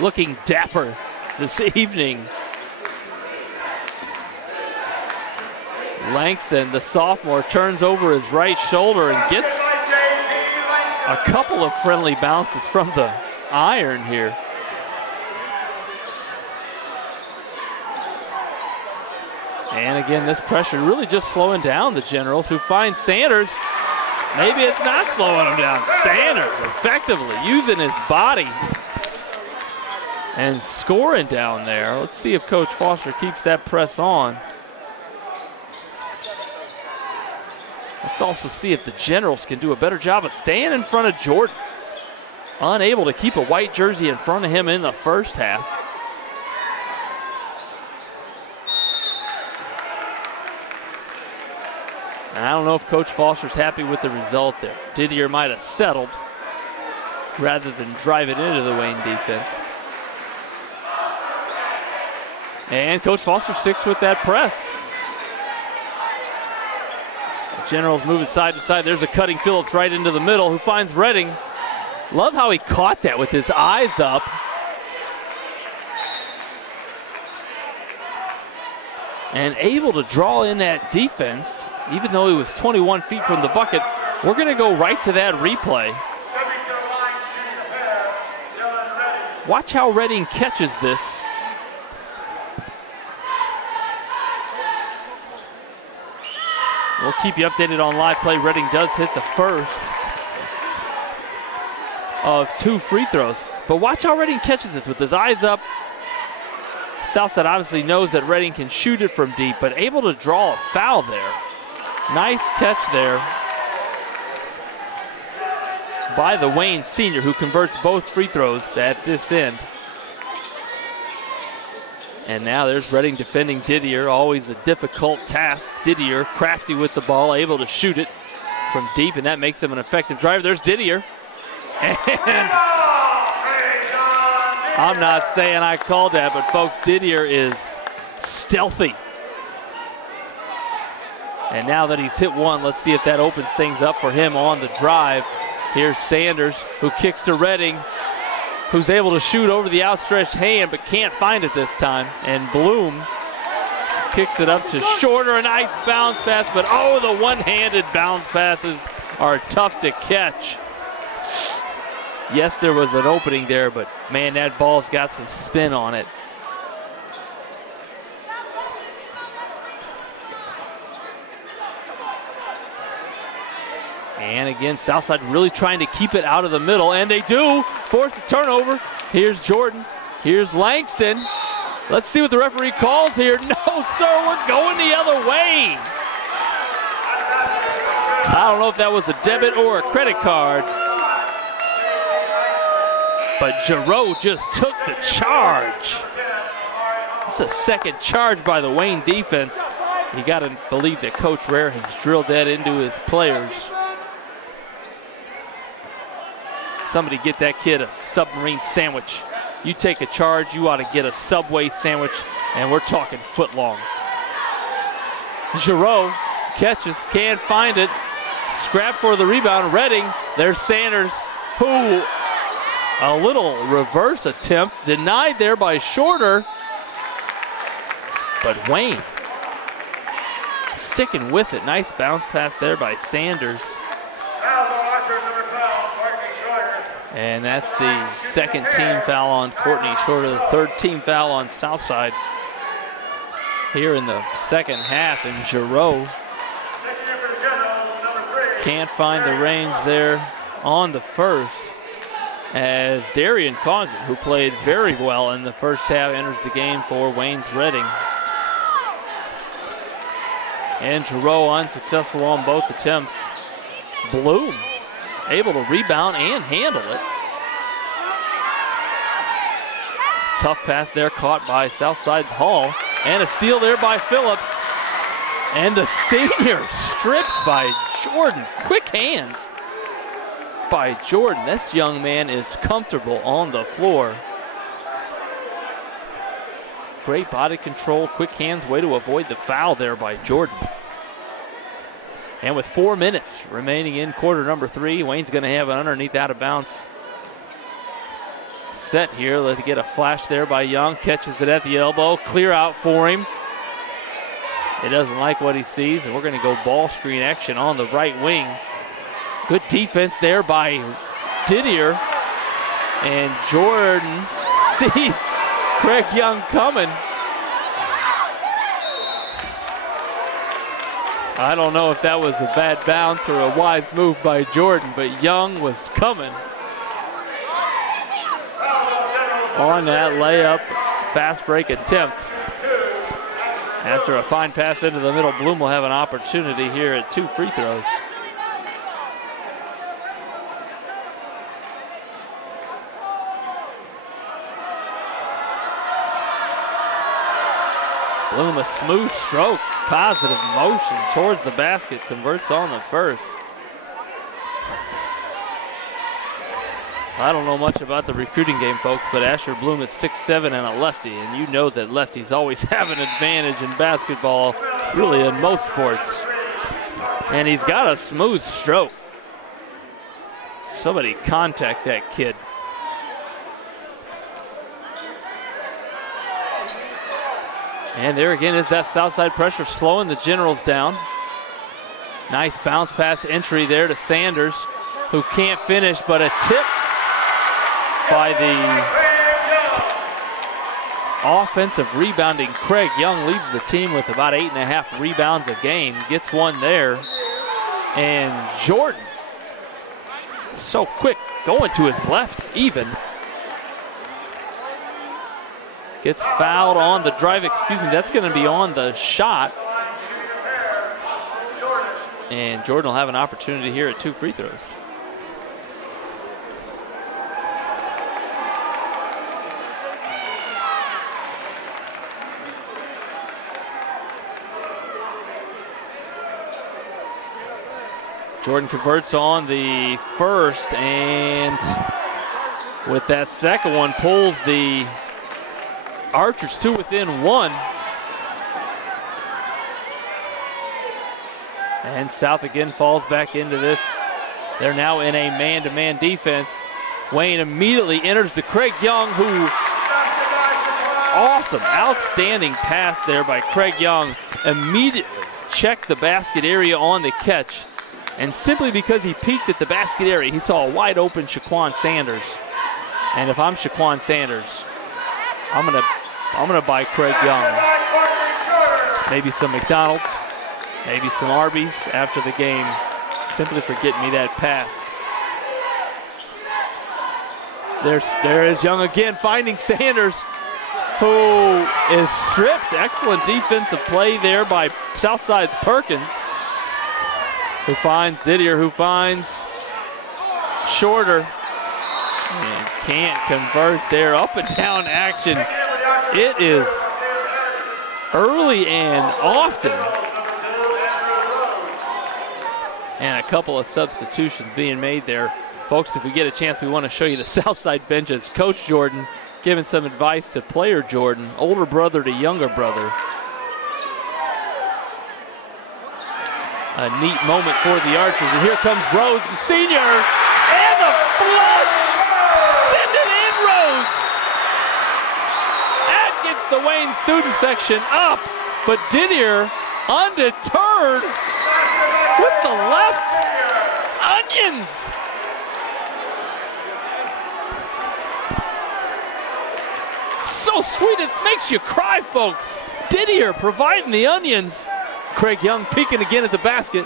looking dapper this evening. Langston, the sophomore, turns over his right shoulder and gets a couple of friendly bounces from the iron here. And again, this pressure really just slowing down the Generals, who find Sanders. Maybe it's not slowing him down. Sanders effectively using his body and scoring down there. Let's see if Coach Foster keeps that press on. Let's also see if the Generals can do a better job of staying in front of Jordan. Unable to keep a white jersey in front of him in the first half. I don't know if Coach Foster's happy with the result there. Didier might have settled rather than drive it into the Wayne defense. And Coach Foster sticks with that press. The Generals moving side to side. There's a cutting Phillips right into the middle, who finds Redding. Love how he caught that with his eyes up. And able to draw in that defense. Even though he was 21 feet from the bucket, we're going to go right to that replay. Watch how Redding catches this. We'll keep you updated on live play. Redding does hit the first of 2 free throws. But watch how Redding catches this with his eyes up. Southside obviously knows that Redding can shoot it from deep, but able to draw a foul there. Nice catch there by the Wayne senior, who converts both free throws at this end. And now there's Redding defending Didier, always a difficult task. Didier, crafty with the ball, able to shoot it from deep, and that makes him an effective driver. There's Didier. And I'm not saying I called that, but folks, Didier is stealthy. And now that he's hit one, let's see if that opens things up for him on the drive. Here's Sanders, who kicks to Redding, who's able to shoot over the outstretched hand, but can't find it this time. And Bloom kicks it up to Shorter, a nice bounce pass, but oh, the one-handed bounce passes are tough to catch. Yes, there was an opening there, but man, that ball's got some spin on it. And again, Southside really trying to keep it out of the middle, and they do force a turnover. Here's Jordan, here's Langston. Let's see what the referee calls here. No, sir, we're going the other way. I don't know if that was a debit or a credit card, but Giroux just took the charge. It's a second charge by the Wayne defense. You got to believe that Coach Rare has drilled that into his players. Somebody get that kid a submarine sandwich. You take a charge, you ought to get a Subway sandwich, and we're talking foot long. Giroux catches, can't find it. Scrap for the rebound, Redding. There's Sanders, who a little reverse attempt, denied there by Shorter. But Wayne sticking with it. Nice bounce pass there by Sanders. And that's the second team foul on Courtney Shorter, the third team foul on Southside here in the second half. And Giroux can't find the range there on the first, as Darian Causey, who played very well in the first half, enters the game for Wayne's Redding. And Giroux unsuccessful on both attempts. Bloom able to rebound and handle it. Tough pass there caught by Southside's Hall. And a steal there by Phillips. And the senior stripped by Jordan. Quick hands by Jordan. This young man is comfortable on the floor. Great body control, quick hands, way to avoid the foul there by Jordan. And with 4 minutes remaining in quarter number 3, Wayne's going to have an underneath out of bounds set here. Let's get a flash there by Young. Catches it at the elbow. Clear out for him. He doesn't like what he sees, and we're going to go ball screen action on the right wing. Good defense there by Didier. And Jordan sees Craig Young coming. I don't know if that was a bad bounce or a wise move by Jordan, but Young was coming on that layup fast break attempt. After a fine pass into the middle, Bloom will have an opportunity here at 2 free throws. Bloom, a smooth stroke, positive motion towards the basket, converts on the first. I don't know much about the recruiting game, folks, but Asher Bloom is 6'7" and a lefty, and you know that lefties always have an advantage in basketball, really in most sports. And he's got a smooth stroke. Somebody contact that kid. And there again is that Southside pressure slowing the Generals down. Nice bounce pass entry there to Sanders, who can't finish, but a tip by the offensive rebounding Craig Young leads the team with about 8.5 rebounds a game. Gets one there. And Jordan, so quick, going to his left even. Gets fouled on the drive, that's going to be on the shot. And Jordan will have an opportunity here at 2 free throws. Jordan converts on the first, and with that second one, pulls the Archers to within one. And South again falls back into this. They're now in a man-to-man defense. Wayne immediately enters the Craig Young, who, awesome, outstanding pass there by Craig Young. Immediately checked the basket area on the catch. And simply because he peeked at the basket area, he saw a wide open Shaquan Sanders. And if I'm Shaquan Sanders, I'm gonna buy Craig Young maybe some McDonald's, maybe some Arby's after the game, simply for getting me that pass. There is Young again, finding Sanders, who is stripped. Excellent defensive play there by Southside's Perkins, who finds Didier, who finds Shorter, and can't convert there. Up and down action. It is early and often. And a couple of substitutions being made there. Folks, if we get a chance, we want to show you the Southside benches. Coach Jordan giving some advice to player Jordan, older brother to younger brother. A neat moment for the Archers. And here comes Rhodes, the senior, and the flush! Send it in, Rhodes! That gets the Wayne student section up, but Didier, undeterred, with the left, onions! So sweet, it makes you cry, folks. Didier providing the onions. Craig Young peeking again at the basket.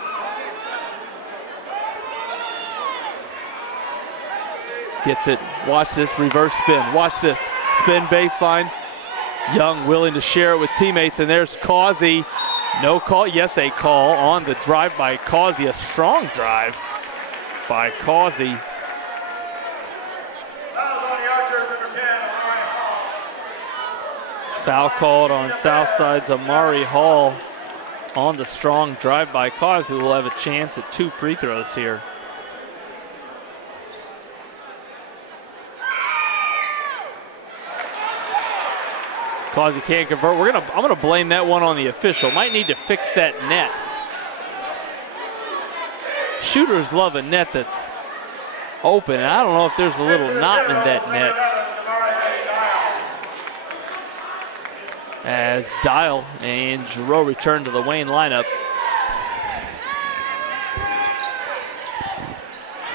Gets it. Watch this reverse spin. Watch this. Spin baseline. Young willing to share it with teammates, and there's Causey. No call. Yes, a call on the drive by Causey. A strong drive by Causey. Foul called on Southside's Amari Hall on the strong drive by Causey, who will have a chance at 2 free throws here. Causey can't convert. I'm gonna blame that one on the official. Might need to fix that net. Shooters love a net that's open. And I don't know if there's a little knot in that net. As Dial and Giroux return to the Wayne lineup.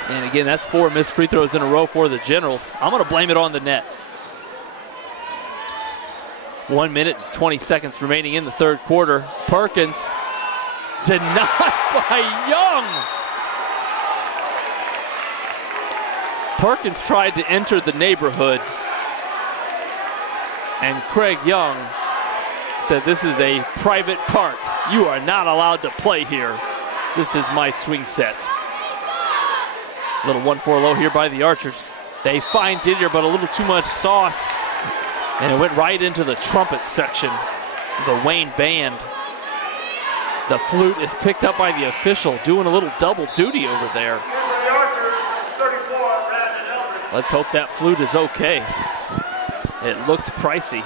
And again, that's 4 missed free throws in a row for the Generals. I'm going to blame it on the net. 1 minute and 20 seconds remaining in the third quarter. Perkins denied by Young. Perkins tried to enter the neighborhood, and Craig Young said, "This is a private park. You are not allowed to play here. This is my swing set." Little 1-4 low here by the Archers. They find Didier, but a little too much sauce. And it went right into the trumpet section, the Wayne band. The flute is picked up by the official, doing a little double duty over there. Let's hope that flute is okay. It looked pricey.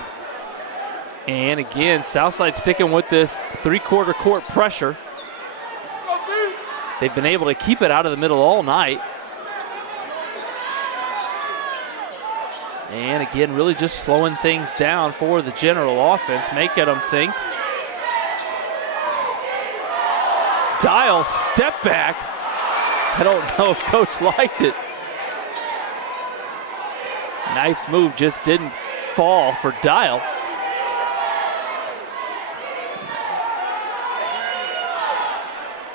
And again, Southside sticking with this 3/4 court pressure. They've been able to keep it out of the middle all night. And again, really just slowing things down for the General offense, making them think. Dial, step back. I don't know if Coach liked it. Nice move, just didn't fall for Dial.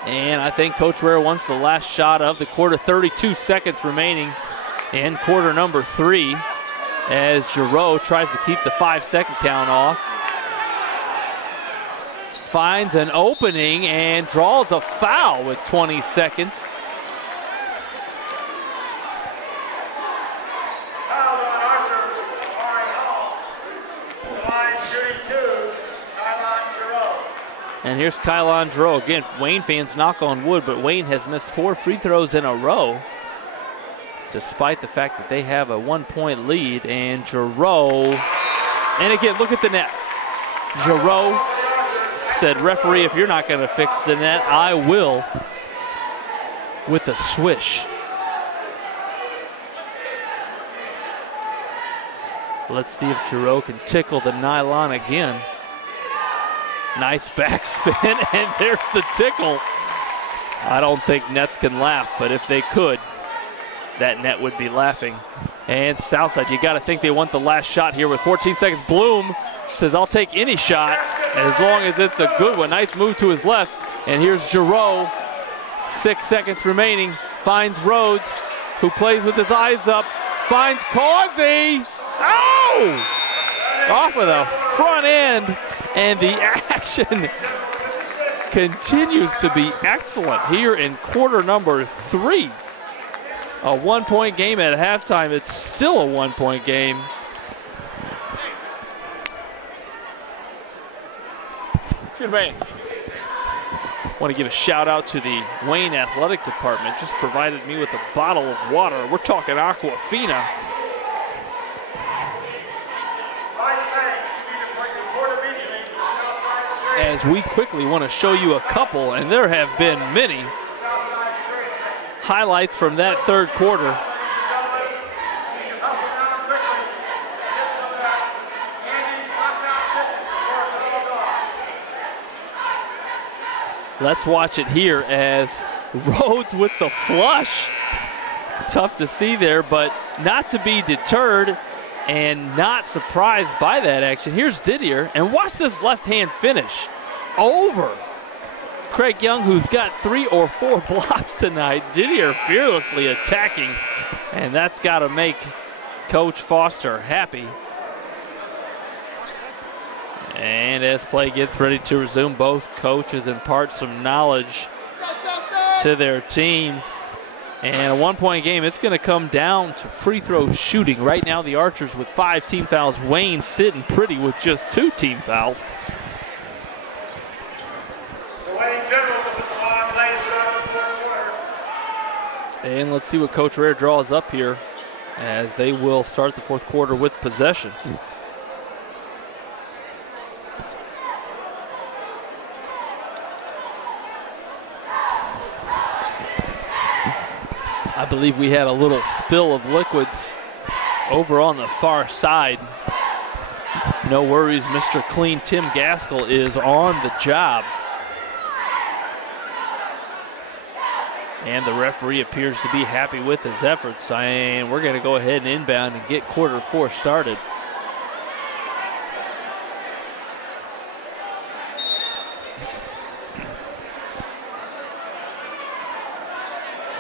And I think Coach Ware wants the last shot of the quarter. 32 seconds remaining in quarter number 3 as Giroux tries to keep the 5-second count off. Finds an opening and draws a foul with 20 seconds. And here's Kylon Giroux. Again, Wayne fans knock on wood, but Wayne has missed 4 free throws in a row, despite the fact that they have a 1-point lead. And Giroux, and again, look at the net. Giroux said, referee, if you're not going to fix the net, I will, with a swish. Let's see if Giroux can tickle the nylon again. Nice backspin, and there's the tickle. I don't think nets can laugh, but if they could, that net would be laughing. And Southside, you got to think they want the last shot here with 14 seconds. Bloom says, I'll take any shot as long as it's a good one. Nice move to his left. And here's Giroux. 6 seconds remaining. Finds Rhodes, who plays with his eyes up. Finds Causey. Oh! Off of the front end. And the action continues to be excellent here in quarter number 3. A 1-point game at halftime. It's still a 1-point game. Want to give a shout out to the Wayne Athletic Department. Just provided me with a bottle of water. We're talking Aquafina. As we quickly want to show you a couple, and there have been many highlights from that third quarter. Let's watch it here as Rhodes with the flush. Tough to see there, but not to be deterred and not surprised by that action. Here's Didier, and watch this left-hand finish over Craig Young, who's got 3 or 4 blocks tonight. Didier fearlessly attacking, and that's got to make Coach Foster happy. And as play gets ready to resume, both coaches impart some knowledge to their teams. And a 1-point game, it's going to come down to free throw shooting. Right now, the Archers with 5 team fouls. Wayne sitting pretty with just 2 team fouls. And let's see what Coach Rare draws up here as they will start the fourth quarter with possession. I believe we had a little spill of liquids over on the far side. No worries, Mr. Clean Tim Gaskell is on the job. And the referee appears to be happy with his efforts. And we're going to go ahead and inbound and get quarter 4 started.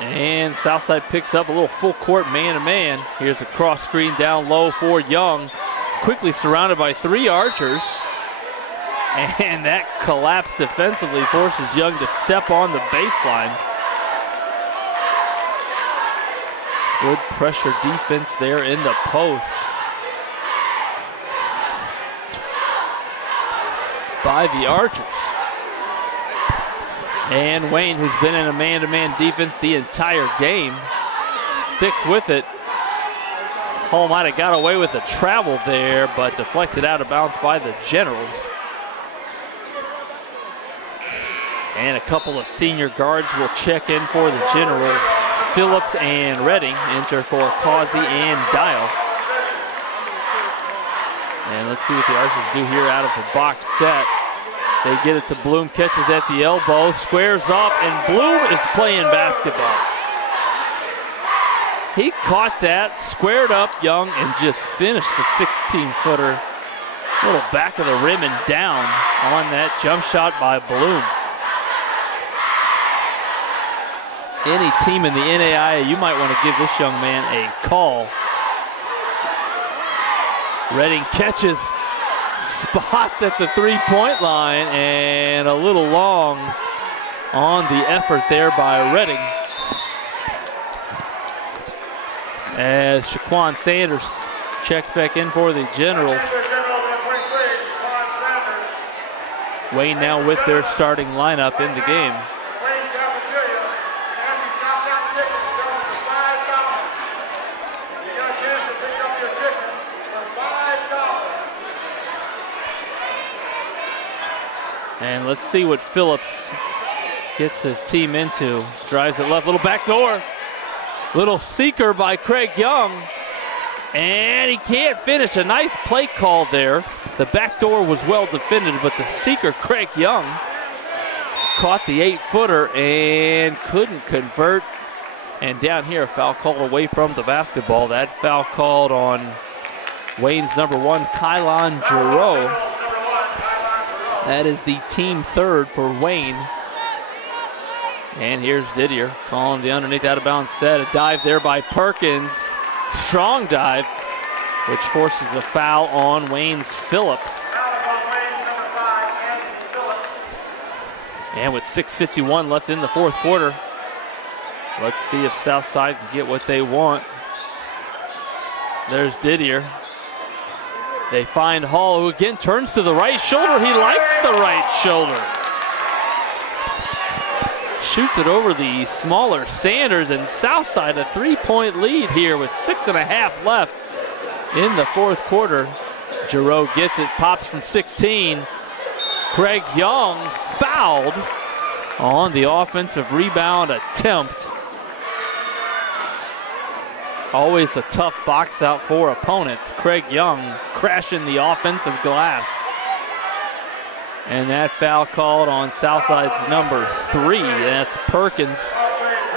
And Southside picks up a little full court man-to-man. Here's a cross screen down low for Young. Quickly surrounded by 3 Archers. And that collapse defensively forces Young to step on the baseline. Good pressure defense there in the post by the Archers. And Wayne, who's been in a man-to-man defense the entire game, sticks with it. Hall might have got away with a travel there, but deflected out of bounds by the Generals. And a couple of senior guards will check in for the Generals. Phillips and Redding enter for Causey and Dial. And let's see what the Archers do here out of the box set. They get it to Bloom, catches at the elbow, squares up, and Bloom is playing basketball. He caught that, squared up Young, and just finished the 16-footer. Little back of the rim and down on that jump shot by Bloom. Any team in the NAIA, you might want to give this young man a call. Redding catches, spots at the 3-point line, and a little long on the effort there by Redding. As Shaquan Sanders checks back in for the Generals. Wayne now with their starting lineup in the game. Wayne cafeteria, and these knockout tickets sell for $5. You get a chance to pick up your ticket for $5. And let's see what Phillips gets his team into. Drives it left, little back door. Little seeker by Craig Young. And he can't finish. A nice play call there. The back door was well defended, but the seeker, Craig Young, caught the 8-footer and couldn't convert. And down here, a foul called away from the basketball. That foul called on Wayne's number 1, Kylan Giroux. That is the team third for Wayne. And here's Didier calling the underneath out of bounds set. A dive there by Perkins. Strong dive, which forces a foul on Wayne's Phillips. And with 6:51 left in the fourth quarter, let's see if Southside can get what they want. There's Didier. They find Hall, who again turns to the right shoulder. He likes the right shoulder. Shoots it over the smaller Sanders, and Southside a 3-point lead here with 6.5 left in the fourth quarter. Giroux gets it, pops from 16. Craig Young fouled on the offensive rebound attempt. Always a tough box out for opponents. Craig Young crashing the offensive glass. And that foul called on Southside's number 3. That's Perkins,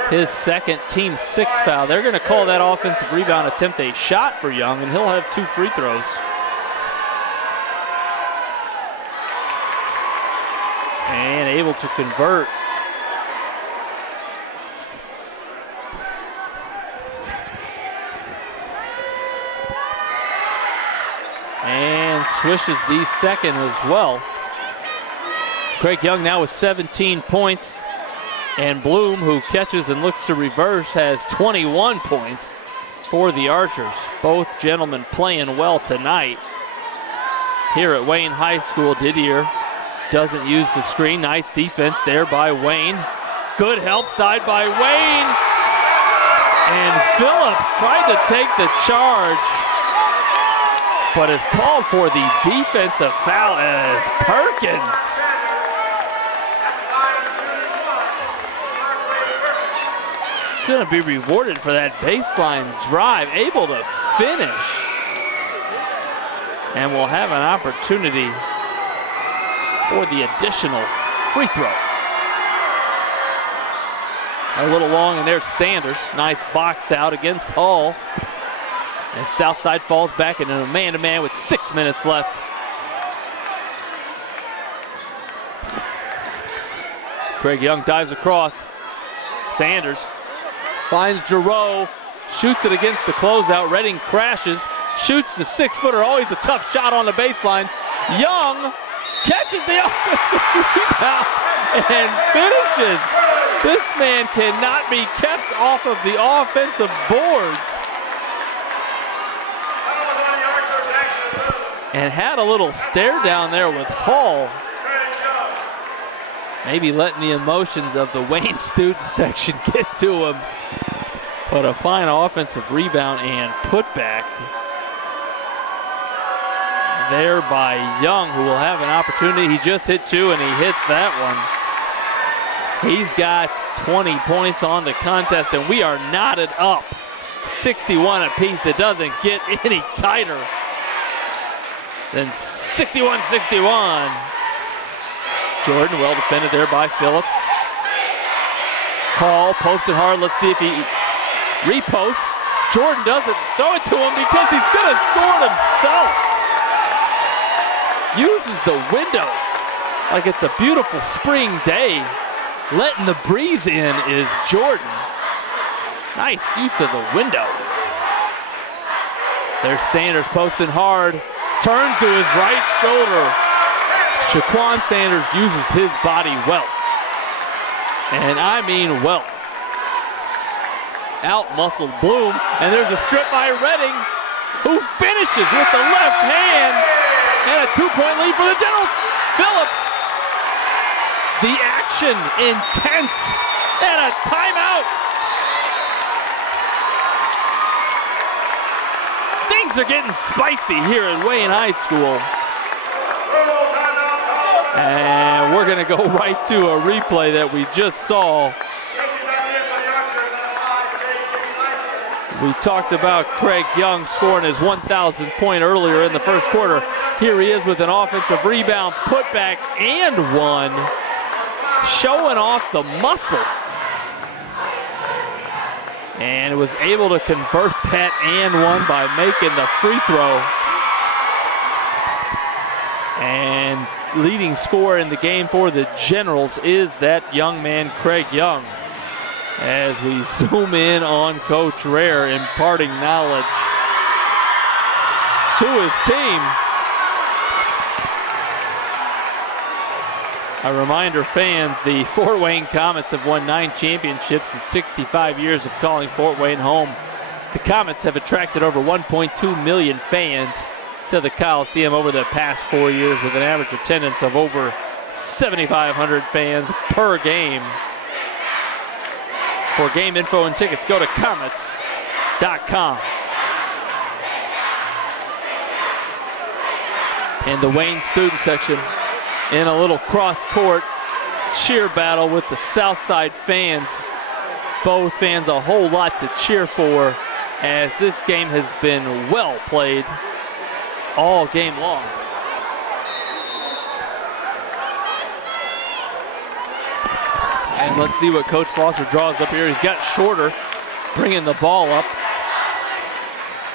his second, team 6th foul. They're going to call that offensive rebound attempt a shot for Young, and he'll have 2 free throws. And able to convert. And swishes the second as well. Craig Young now with 17 points. And Bloom, who catches and looks to reverse, has 21 points for the Archers. Both gentlemen playing well tonight. Here at Wayne High School, Didier doesn't use the screen. Nice defense there by Wayne. Good help side by Wayne. And Phillips tried to take the charge, but is called for the defensive foul as Perkins. Going to be rewarded for that baseline drive, able to finish. And will have an opportunity for the additional free throw. A little long, and there's Sanders. Nice box out against Hall. And Southside falls back into a man-to-man with 6 minutes left. Craig Young dives across. Sanders finds Giroux, shoots it against the closeout. Redding crashes, shoots the 6-footer. Always a tough shot on the baseline. Young catches the offensive rebound and finishes. This man cannot be kept off of the offensive boards. And had a little stare down there with Hall. Maybe letting the emotions of the Wayne student section get to him. But a fine offensive rebound and putback there by Young, who will have an opportunity. He just hit 2 and he hits that one. He's got 20 points on the contest, and we are knotted up 61 apiece. It doesn't get any tighter than 61-61. Jordan well defended there by Phillips. Hall posted hard. Let's see if he reposts. Jordan doesn't throw it to him because he's going to score it himself. Uses the window like it's a beautiful spring day. Letting the breeze in is Jordan. Nice use of the window. There's Sanders posting hard. Turns to his right shoulder. Shaquan Sanders uses his body well. And I mean well. Out-muscled Bloom. And there's a strip by Redding, who finishes with the left hand. And a 2-point lead for the Generals. Phillips The action intense and a timeout. Things are getting spicy here at Wayne High School. And we're going to go right to a replay that we just saw. We talked about Craig Young scoring his 1,000th point earlier in the first quarter. Here he is with an offensive rebound, putback, and one. Showing off the muscle. And was able to convert that and one by making the free throw. And leading scorer in the game for the Generals is that young man, Craig Young. As we zoom in on Coach Rare, imparting knowledge to his team. A reminder, fans, the Fort Wayne Komets have won 9 championships in 65 years of calling Fort Wayne home. The Komets have attracted over 1.2 million fans to the Coliseum over the past 4 years, with an average attendance of over 7,500 fans per game. For game info and tickets, go to Komets.com. And the Wayne student section in a little cross-court cheer battle with the Southside fans. Both fans a whole lot to cheer for, as this game has been well played all game long. And let's see what Coach Foster draws up here. He's got Shorter bringing the ball up.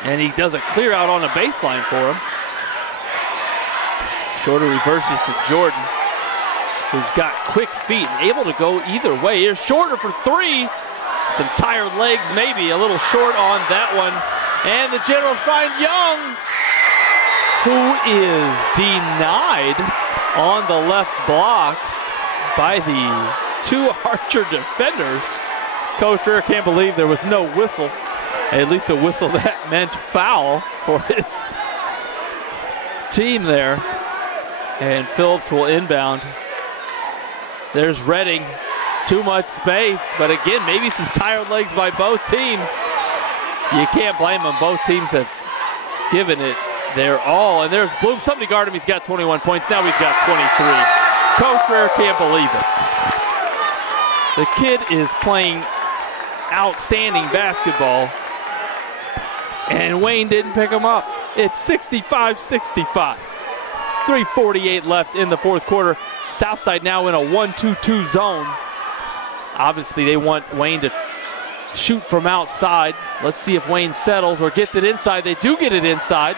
And he does a clear out on the baseline for him. Shorter reverses to Jordan, who's got quick feet and able to go either way. Here's Shorter for three. Some tired legs, maybe a little short on that one. And the Generals find Young, who is denied on the left block by the 2 Archer defenders. Coach Rare can't believe there was no whistle, at least a whistle that meant foul for his team there. And Phillips will inbound. There's Redding, too much space, but again, maybe some tired legs by both teams. You can't blame them. Both teams have given it their all. And there's Bloom. Somebody guard him. He's got 21 points. Now he's got 23. Coach Rare can't believe it. The kid is playing outstanding basketball, and Wayne didn't pick him up. It's 65-65. 3:48 left in the fourth quarter. Southside now in a 1-2-2 zone. Obviously, they want Wayne to shoot from outside. Let's see if Wayne settles or gets it inside. They do get it inside.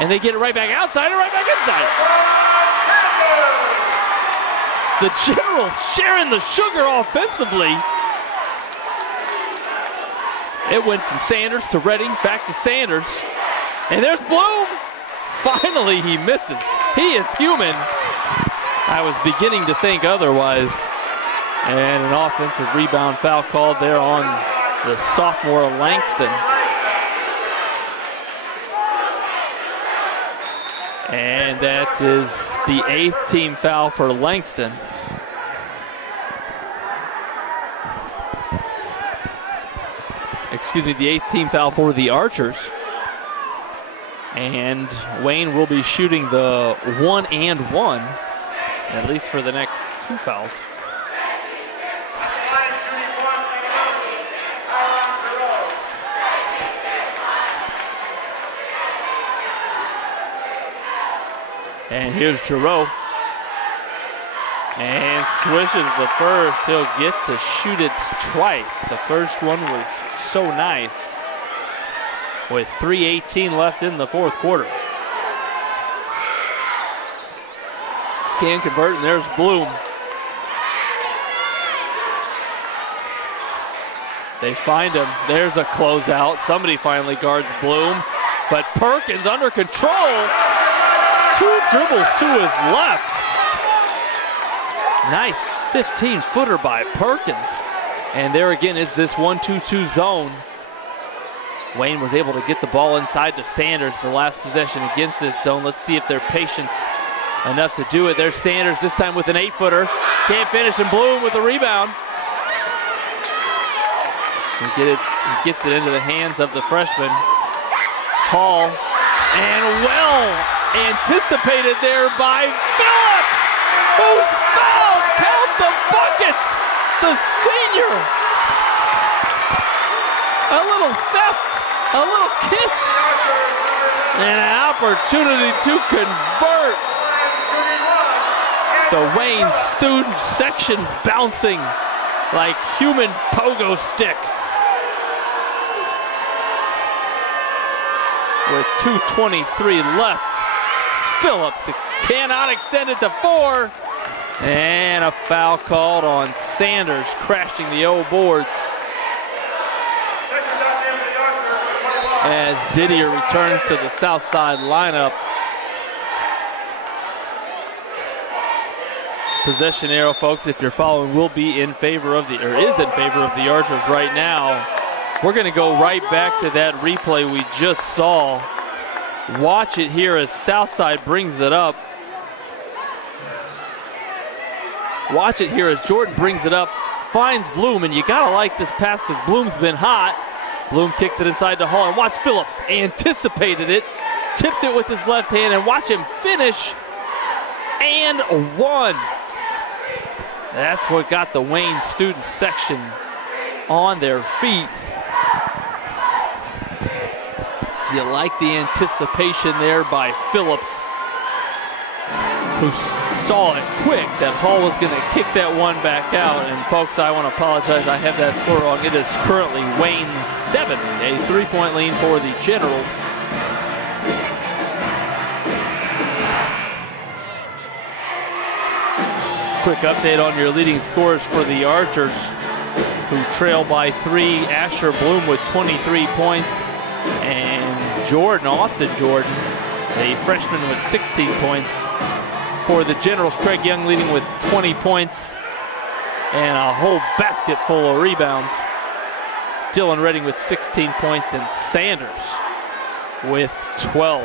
And they get it right back outside and right back inside. The Generals sharing the sugar offensively. It went from Sanders to Redding, back to Sanders. And there's Bloom. Finally, he misses. He is human. I was beginning to think otherwise. And an offensive rebound foul called there on the sophomore Langston. And that is the 8th team foul for Langston. Excuse me, the 8th team foul for the Archers. And Wayne will be shooting the 1 and 1, at least for the next 2 fouls. And here's Giroux. And swishes the first. He'll get to shoot it twice. The first one was so nice. With 3:18 left in the fourth quarter. Can't convert, and there's Bloom. They find him. There's a closeout. Somebody finally guards Bloom. But Perkins under control. 2 dribbles to his left. Nice 15-footer by Perkins. And there again is this 1-2-2 zone. Wayne was able to get the ball inside to Sanders the last possession against this zone. Let's see if their patience enough to do it. There's Sanders this time with an 8-footer. Can't finish, and Bloom with a rebound. He gets it into the hands of the freshman. Hall, and well anticipated there by Phillips, who's fouled. Count the buckets. The senior. A little theft, a little kiss, and an opportunity to convert. The Wayne student section bouncing like human pogo sticks. With 2:23 left, Phillips cannot extend it to 4. And a foul called on Sanders, crashing the old boards. As Didier returns to the south side lineup. Possession arrow, folks, if you're following, will be in favor of the, or is in favor of the Archers right now. We're going to go right back to that replay we just saw. Watch it here as Southside brings it up. Watch it here as Jordan brings it up, finds Bloom, and you got to like this pass because Bloom's been hot. Bloom kicks it inside to Hall, and watch Phillips anticipated it, tipped it with his left hand, and watch him finish, and 1. That's what got the Wayne student section on their feet. You like the anticipation there by Phillips, who saw it quick that Hall was going to kick that one back out. And folks, I want to apologize, I have that score wrong. It is currently Wayne 7, a 3-point lead for the Generals. Quick update on your leading scorers for the Archers, who trail by 3. Asher Bloom with 23 points, and Austin Jordan, a freshman with 16 points. For the Generals, Craig Young leading with 20 points and a whole basket full of rebounds. Dylan Redding with 16 points, and Sanders with 12.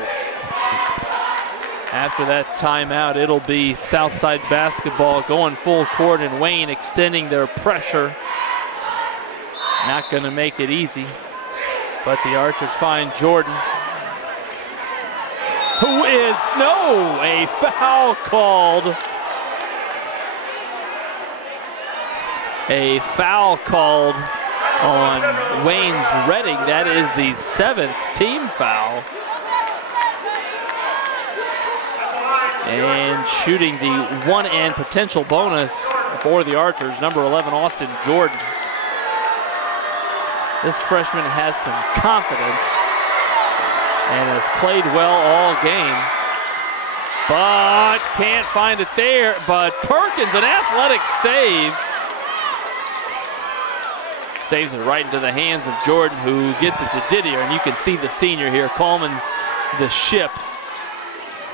After that timeout, it'll be Southside basketball going full court, and Wayne extending their pressure. Not going to make it easy, but the Archers find Jordan, who is, a foul called. A foul called on Wayne's Redding. That is the 7th team foul. And shooting the 1 and potential bonus for the Archers, number 11, Austin Jordan. This freshman has some confidence and has played well all game, but can't find it there. But Perkins, an athletic save. Saves it right into the hands of Jordan, who gets it to Didier, and you can see the senior here calming the ship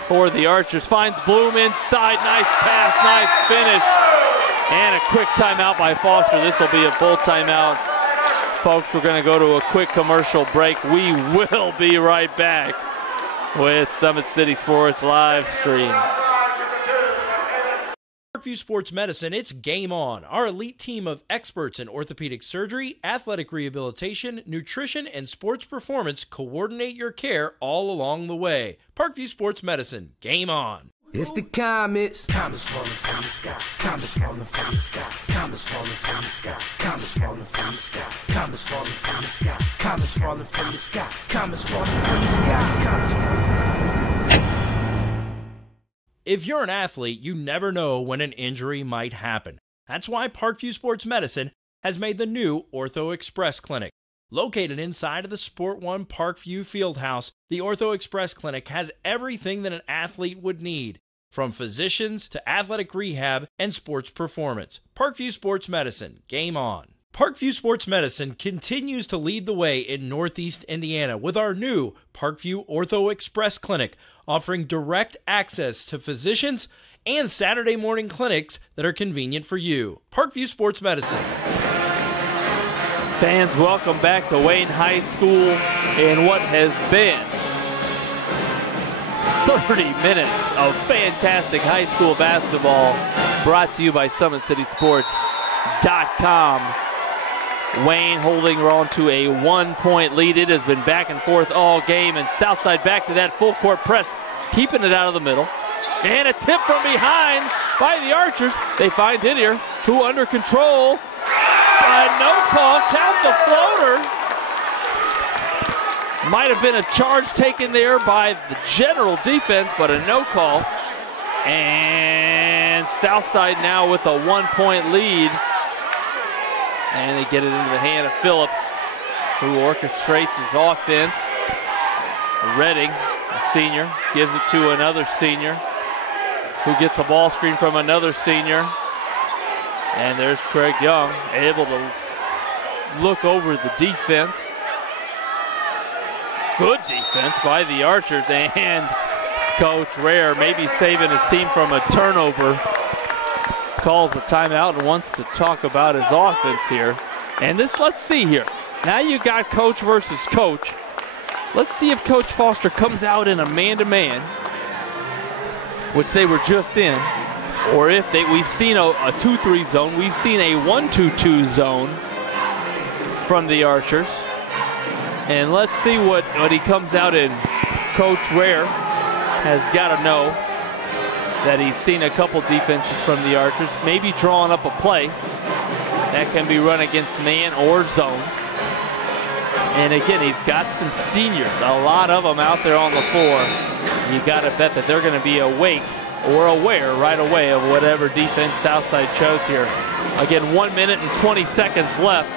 for the Archers. Finds Bloom inside, nice pass, nice finish, and a quick timeout by Foster. This will be a full timeout. Folks, we're going to go to a quick commercial break. We will be right back with Summit City Sports live stream. Parkview Sports Medicine, it's game on. Our elite team of experts in orthopedic surgery, athletic rehabilitation, nutrition, and sports performance coordinate your care all along the way. Parkview Sports Medicine, game on. It's the comets. Comets falling from the sky. Comets falling from the sky. Comets falling from the sky. Comets falling from the sky. Comets falling from the sky. Comets falling from the sky. Comets falling from the sky. Comets falling from the sky. If you're an athlete, you never know when an injury might happen. That's why Parkview Sports Medicine has made the new Ortho Express Clinic. Located inside of the Sport One Parkview Fieldhouse, the Ortho Express Clinic has everything that an athlete would need, from physicians to athletic rehab and sports performance. Parkview Sports Medicine, game on. Parkview Sports Medicine continues to lead the way in Northeast Indiana with our new Parkview Ortho Express Clinic, offering direct access to physicians and Saturday morning clinics that are convenient for you. Parkview Sports Medicine. Fans, welcome back to Wayne High School in what has been 30 minutes of fantastic high school basketball brought to you by SummitCitySports.com. Wayne holding on to a 1-point lead. It has been back and forth all game, and Southside back to that full court press, keeping it out of the middle. And a tip from behind by the Archers. They find Didier, who under control. A no call, count the floater. Might have been a charge taken there by the general defense, but a no call. And Southside now with a 1-point lead. And they get it into the hand of Phillips, who orchestrates his offense. Redding, a senior, gives it to another senior, who gets a ball screen from another senior. And there's Craig Young, able to look over the defense. Good defense by the Archers, and Coach Rare, maybe saving his team from a turnover, calls a timeout and wants to talk about his offense here. And let's see here. Now you got coach versus coach. Let's see if Coach Foster comes out in a man-to-man, which they were just in, or if we've seen a 2-3 zone. We've seen a 1-2-2 zone from the Archers. And let's see what he comes out in. Coach Rare has got to know that he's seen a couple defenses from the Archers, maybe drawing up a play that can be run against man or zone. And again, he's got some seniors, a lot of them out there on the floor. You got to bet that they're going to be awake or aware right away of whatever defense Southside chose here. Again, 1 minute and 20 seconds left.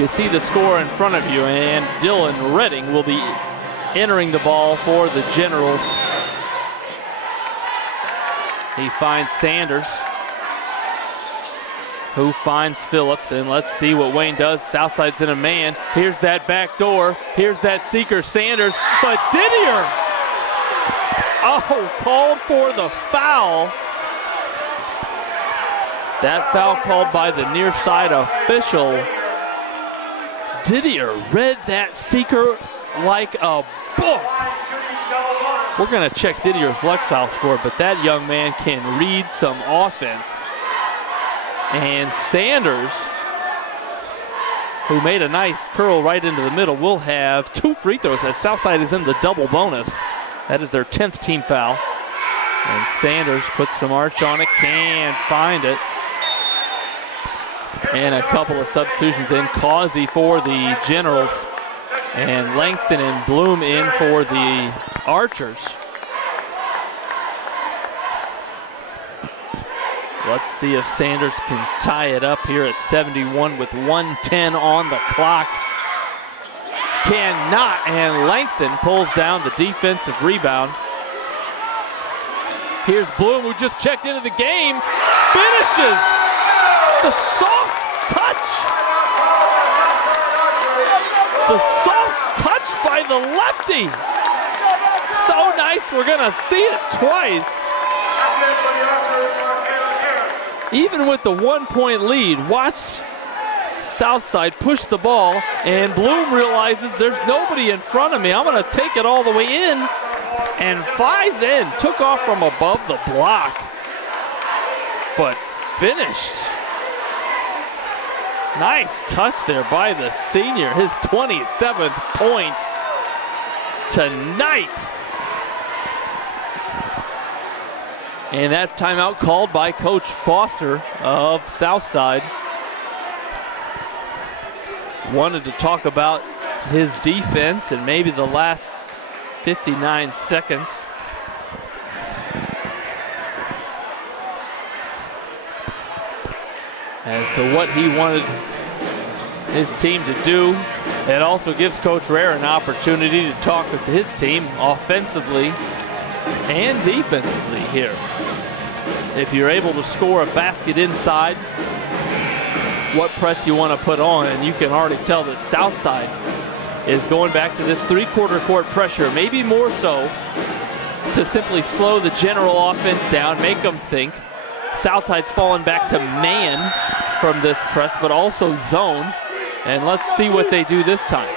You see the score in front of you, and Dylan Redding will be entering the ball for the Generals. He finds Sanders, who finds Phillips, and let's see what Wayne does. Southside's in a man. Here's that back door. Here's that seeker, Sanders, but Didier! Oh, called for the foul. That foul called by the near side official. Didier read that seeker like a book. We're going to check Didier's Lexile score, but that young man can read some offense. And Sanders, who made a nice curl right into the middle, will have 2 free throws as Southside is in the double bonus. That is their 10th team foul. And Sanders puts some arch on it, can't find it. And a couple of substitutions in. Causey for the Generals, and Langston and Bloom in for the Archers. Let's see if Sanders can tie it up here at 71 with 1:10 on the clock. Cannot, and Langston pulls down the defensive rebound. Here's Bloom, who just checked into the game, finishes. The soft touch. The soft touch by the lefty. So nice, we're gonna see it twice. Even with the 1-point lead, watch Southside push the ball, and Bloom realizes there's nobody in front of me. I'm gonna take it all the way in, and flies in. Took off from above the block, but finished. Nice touch there by the senior, his 27th point tonight. And that timeout called by Coach Foster of Southside. Wanted to talk about his defense and maybe the last 59 seconds. As to what he wanted his team to do. It also gives Coach Rare an opportunity to talk with his team offensively and defensively here. If you're able to score a basket inside, what press you want to put on, and you can already tell that Southside is going back to this 3/4 court pressure, maybe more so to simply slow the general offense down, make them think. Southside's fallen back to man from this press, but also zone. And let's see what they do this time.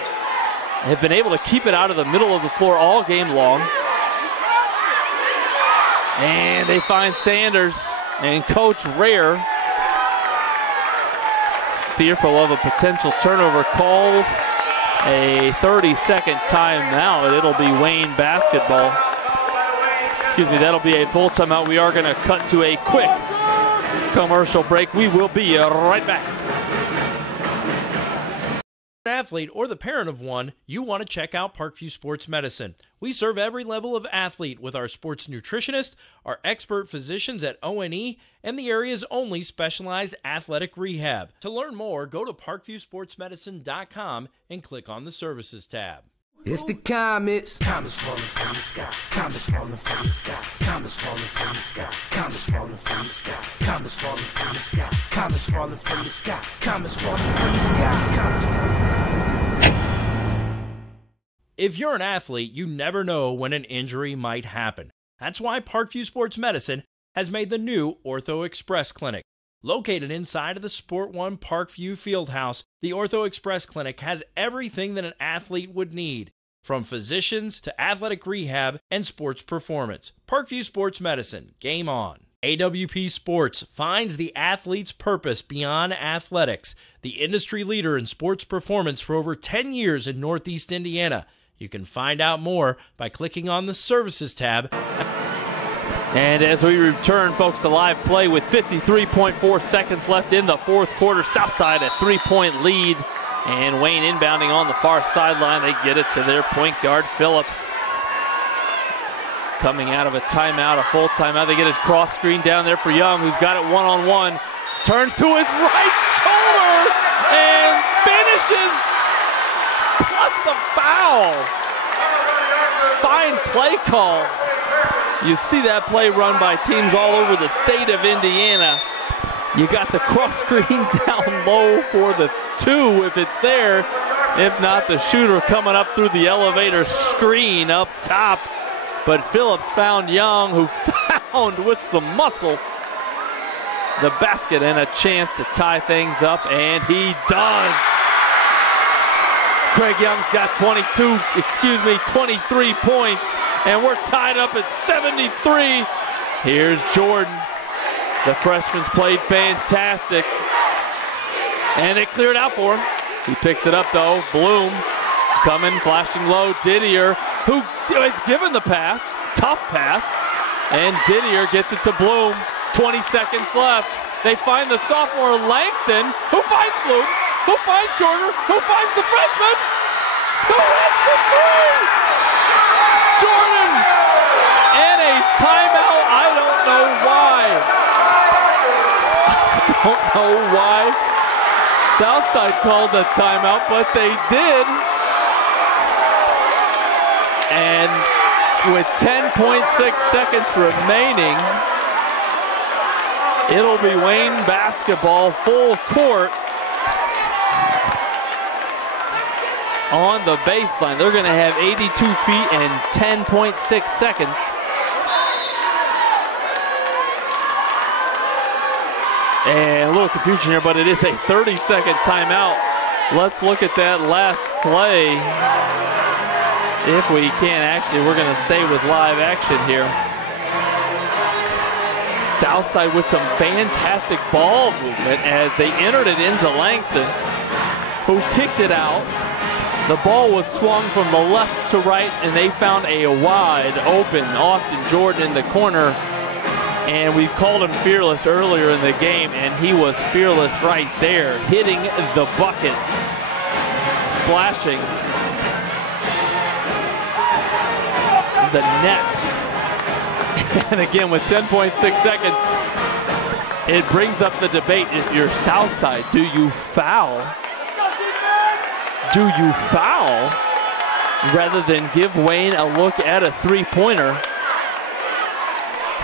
They've been able to keep it out of the middle of the floor all game long. And they find Sanders and Coach Rare, fearful of a potential turnover, calls a 30-second timeout. It'll be Wayne basketball. Excuse me, that'll be a full timeout. We are going to cut to a quick commercial break. We will be right back. Athlete or the parent of one, you want to check out Parkview Sports Medicine. We serve every level of athlete with our sports nutritionist, our expert physicians at O&E, and the area's only specialized athletic rehab. To learn more, go to parkviewsportsmedicine.com and click on the Services tab. It's the comets. Comets falling from the sky. Comets falling from the sky. Comets falling from the sky. Comets falling from the sky. Comets falling from the sky. Comets falling from the sky. Comets falling from the sky. Comets falling from the sky. If you're an athlete, you never know when an injury might happen. That's why Parkview Sports Medicine has made the new Ortho Express Clinic. Located inside of the Sport One Parkview Fieldhouse, the Ortho Express Clinic has everything that an athlete would need, from physicians to athletic rehab and sports performance. Parkview Sports Medicine, game on. AWP Sports finds the athlete's purpose beyond athletics. The industry leader in sports performance for over 10 years in Northeast Indiana. You can find out more by clicking on the Services tab. And as we return, folks, to live play with 53.4 seconds left in the fourth quarter, Southside a 3-point lead. And Wayne inbounding on the far sideline. They get it to their point guard, Phillips. Coming out of a timeout, a full timeout. They get his cross screen down there for Young, who's got it one-on-one. Turns to his right shoulder and finishes. Plus the foul. Fine play call. You see that play run by teams all over the state of Indiana. You got the cross screen down low for the two if it's there. If not, the shooter coming up through the elevator screen up top. But Phillips found Young, who found with some muscle the basket and a chance to tie things up, and he does. Craig Young's got 23 points, and we're tied up at 73. Here's Jordan. The freshman's played fantastic, and they cleared out for him. He picks it up, though. Bloom coming, flashing low. Didier, who is given the pass, tough pass, and Didier gets it to Bloom. 20 seconds left. They find the sophomore Langston, who finds Bloom, who finds Shorter, who finds the freshman, who hits the three! Jordan! And a timeout. I don't know why. I don't know why Southside called the timeout, but they did. And with 10.6 seconds remaining, it'll be Wayne basketball full court on the baseline. They're going to have 82 feet and 10.6 seconds. And a little confusion here, but it is a 30-second timeout. Let's look at that last play. If we can, actually, we're going to stay with live action here. Southside with some fantastic ball movement as they entered it into Langston, who kicked it out. The ball was swung from the left to right, and they found a wide open Austin Jordan in the corner. And we called him fearless earlier in the game, and he was fearless right there, hitting the bucket, splashing the net. And again, with 10.6 seconds, it brings up the debate. If you're Southside, do you foul? Do you foul rather than give Wayne a look at a three-pointer?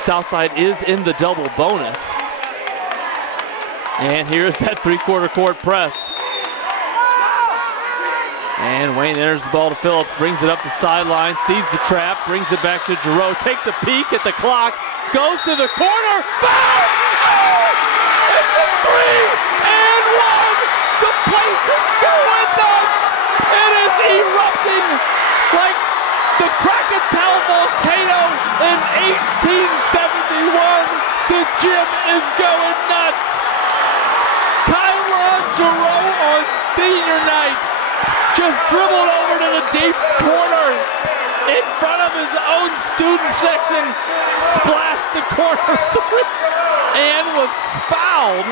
Southside is in the double bonus. And here's that three-quarter court press. And Wayne enters the ball to Phillips, brings it up the sideline, sees the trap, brings it back to Giroux, takes a peek at the clock, goes to the corner, foul! Oh! It's a 3-and-1! The place is going nuts! It is erupting like the Krakatoa volcano in 1870. The gym is going nuts. Kylon Giroux on senior night just dribbled over to the deep corner in front of his own student section, splashed the corner three, and was fouled.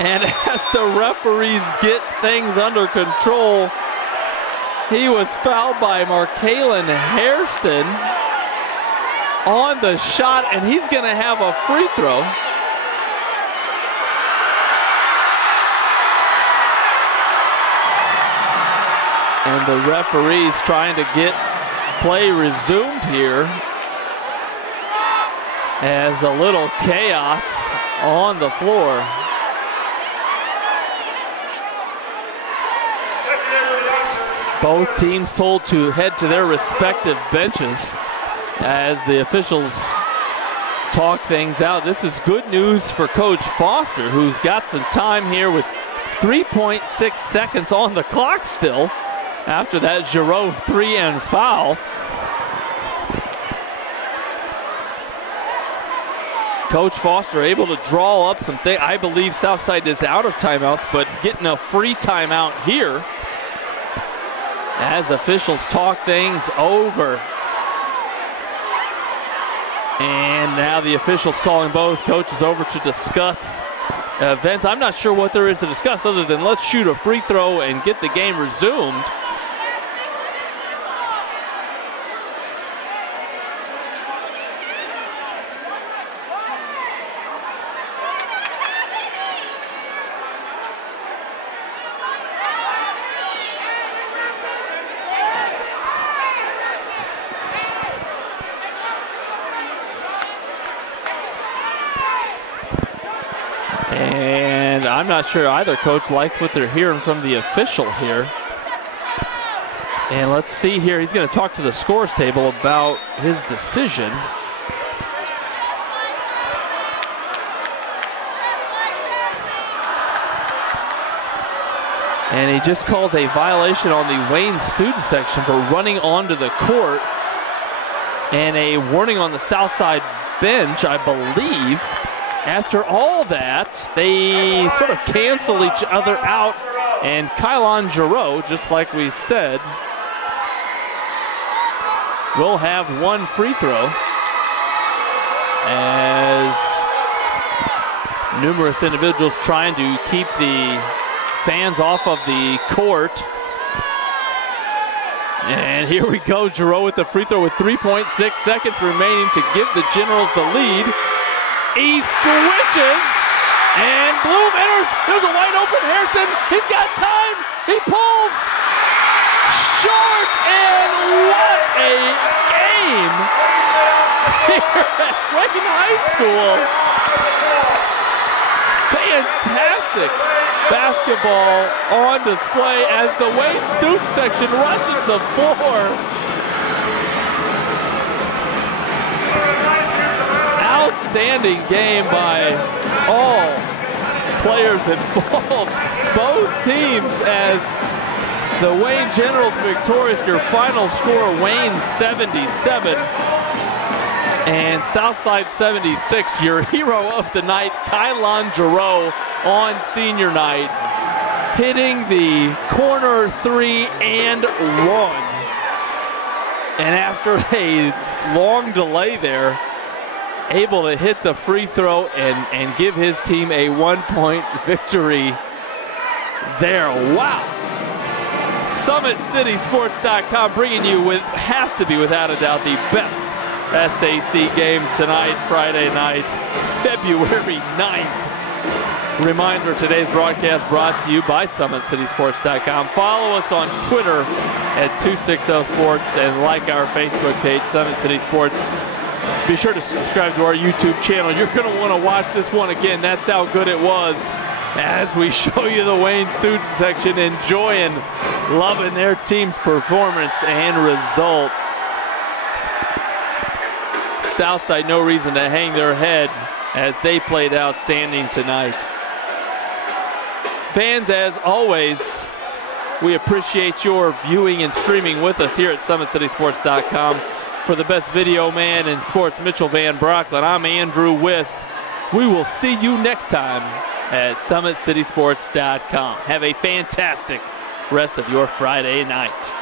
And as the referees get things under control, he was fouled by Markalen Hairston on the shot, and he's going to have a free throw. And the referees trying to get play resumed here as a little chaos on the floor. Both teams told to head to their respective benches as the officials talk things out. This is good news for Coach Foster, who's got some time here with 3.6 seconds on the clock still after that Giroux 3 and foul. Coach Foster able to draw up some things. I believe Southside is out of timeouts, but getting a free timeout here as officials talk things over. And now the officials calling both coaches over to discuss events. I'm not sure what there is to discuss other than let's shoot a free throw and get the game resumed. And I'm not sure either coach likes what they're hearing from the official here. And let's see here. He's going to talk to the scores table about his decision. And he just calls a violation on the Wayne student section for running onto the court. And a warning on the south side bench, I believe. After all that, they sort of cancel each other out. And Kylon Giroux, just like we said, will have one free throw as numerous individuals trying to keep the fans off of the court. And here we go, Giroux with the free throw with 3.6 seconds remaining to give the Generals the lead. He switches, and Bloom enters. There's a wide open Hairston. He's got time. He pulls. Short, and what a game here at Wayne High School. Fantastic basketball on display as the Wayne student section rushes the floor. Outstanding game by all players involved. Both teams as the Wayne Generals victorious. Your final score, Wayne 77 and Southside 76. Your hero of the night, Kylon Giroux on senior night, hitting the corner 3 and 1. And after a long delay there, able to hit the free throw and give his team a 1-point victory there. Wow. SummitCitySports.com bringing you has to be without a doubt the best SAC game tonight, Friday night, February 9th. Reminder, today's broadcast brought to you by SummitCitySports.com. Follow us on Twitter at 260sports and like our Facebook page, Summit City Sports. Be sure to subscribe to our YouTube channel. You're going to want to watch this one again. That's how good it was as we show you the Wayne student section enjoying, loving their team's performance and result. Southside, no reason to hang their head as they played outstanding tonight. Fans, as always, We appreciate your viewing and streaming with us here at SummitCitySports.com. For the best video man in sports, Mitchell Van Brocklin, I'm Andrew Wiss. We will see you next time at SummitCitySports.com. Have a fantastic rest of your Friday night.